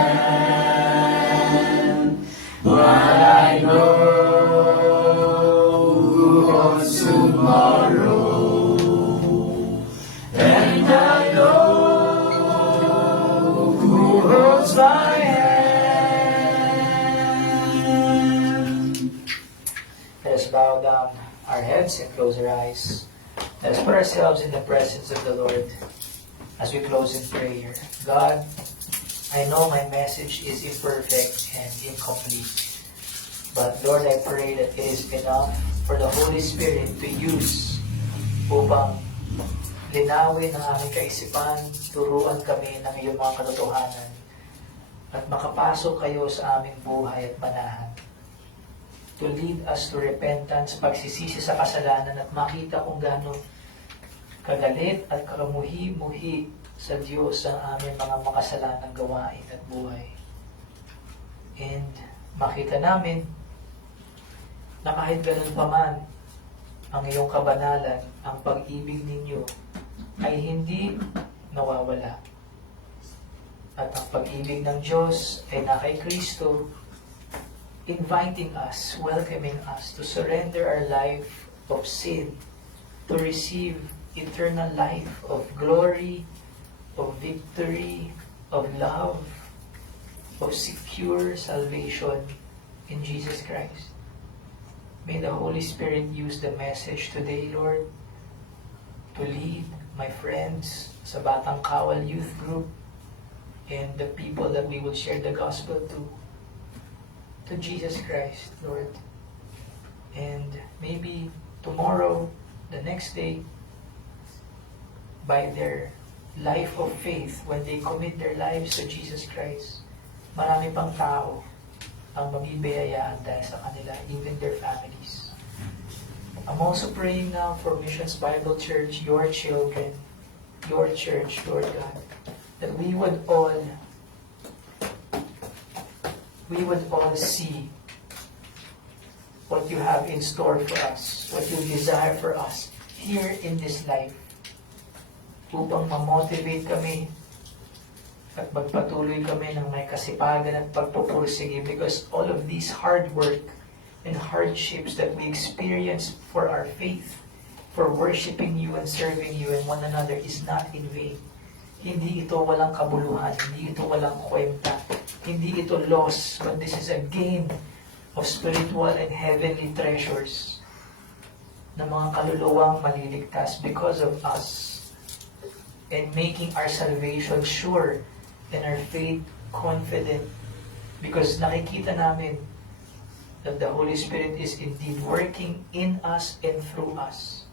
but I know who holds tomorrow, and I know who holds my hand. Let us bow down our heads and close our eyes. Let us put ourselves in the presence of the Lord as we close in prayer. God, I know my message is imperfect and incomplete. But Lord, I pray that it is enough for the Holy Spirit to use upang linawin ang aming kaisipan, turuan kami ng iyong mga katotohanan, at makapasok kayo sa aming buhay at manahan. To lead us to repentance, pagsisisi sa kasalanan, at makita kung gaano kagalit at karamuhi-muhi sa Diyos ang aming mga makasalanang gawain at buhay. And makita namin na kahit ganun pa man, ang iyong kabanalan, ang pag-ibig ninyo ay hindi nawawala. At ang pag-ibig ng Diyos ay na kay Kristo, inviting us, welcoming us to surrender our life of sin, to receive eternal life of glory, of victory, of love, of secure salvation in Jesus Christ. May the Holy Spirit use the message today, Lord, to lead my friends sa Batang Kawal Youth Group and the people that we will share the gospel to Jesus Christ, Lord. And maybe tomorrow, the next day, by their life of faith, when they commit their lives to Jesus Christ, marami pang tao ang mabibiyayaan dahil sa kanila, even their families. I'm also praying now for Missions Bible Church, your children, your church, Lord God, that we would all see what you have in store for us, what you desire for us here in this life, upang ma-motivate kami at magpatuloy kami ng may kasipagan at pagpupursige, because all of these hard work and hardships that we experience for our faith, for worshiping you and serving you and one another, is not in vain. Hindi ito walang kabuluhan, hindi ito walang kwenta, hindi ito loss, but this is a gain of spiritual and heavenly treasures na mga kaluluwang maliligtas because of us, and making our salvation sure and our faith confident, because nakikita namin that the Holy Spirit is indeed working in us and through us.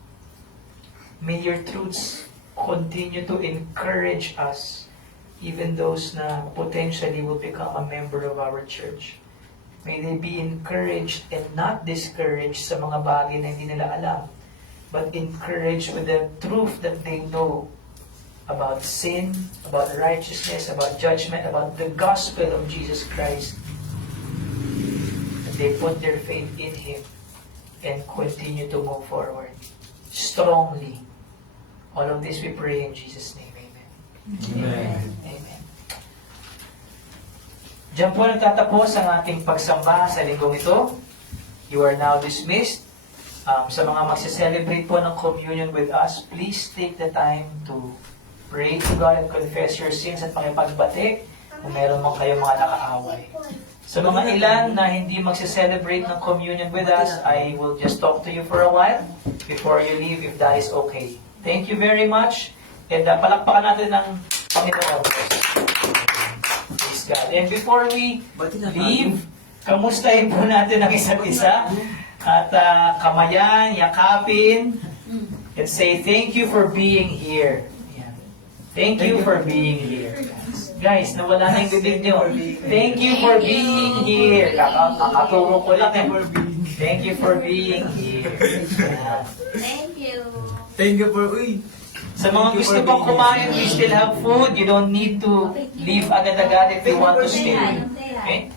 May your truths continue to encourage us, even those na potentially will become a member of our church. May they be encouraged and not discouraged sa mga bagay na hindi nila alam, but encouraged with the truth that they know about sin, about righteousness, about judgment, about the gospel of Jesus Christ. And they put their faith in Him and continue to move forward strongly. All of this we pray in Jesus' name. Amen. Amen. Amen. Diyan po nagtatapos ang ating pagsamba sa linggong ito. You are now dismissed. Sa mga magse-celebrate po ng communion with us, please take the time to pray to God and confess your sins at makipagbati kung meron man kayong mga nakaaway. Sa mga ilan na hindi magse-celebrate ng communion with us, I will just talk to you for a while before you leave if that is okay. Thank you very much. And palakpakan natin ng Panginoon. Praise God. And before we leave, kamustahin po natin ang isa't isa. At kamayan, yakapin, and say, thank you for being here. Yeah. Thank you for being here. Guys, nawala na yung bibig nyo. Thank you for being here. Kakaturo ko lang eh. Thank you for being here. Yeah. Thank you. Thank you for, Sa mga gusto pang kumain, we still have food. You don't need to leave agad-agad if you want to stay. Okay?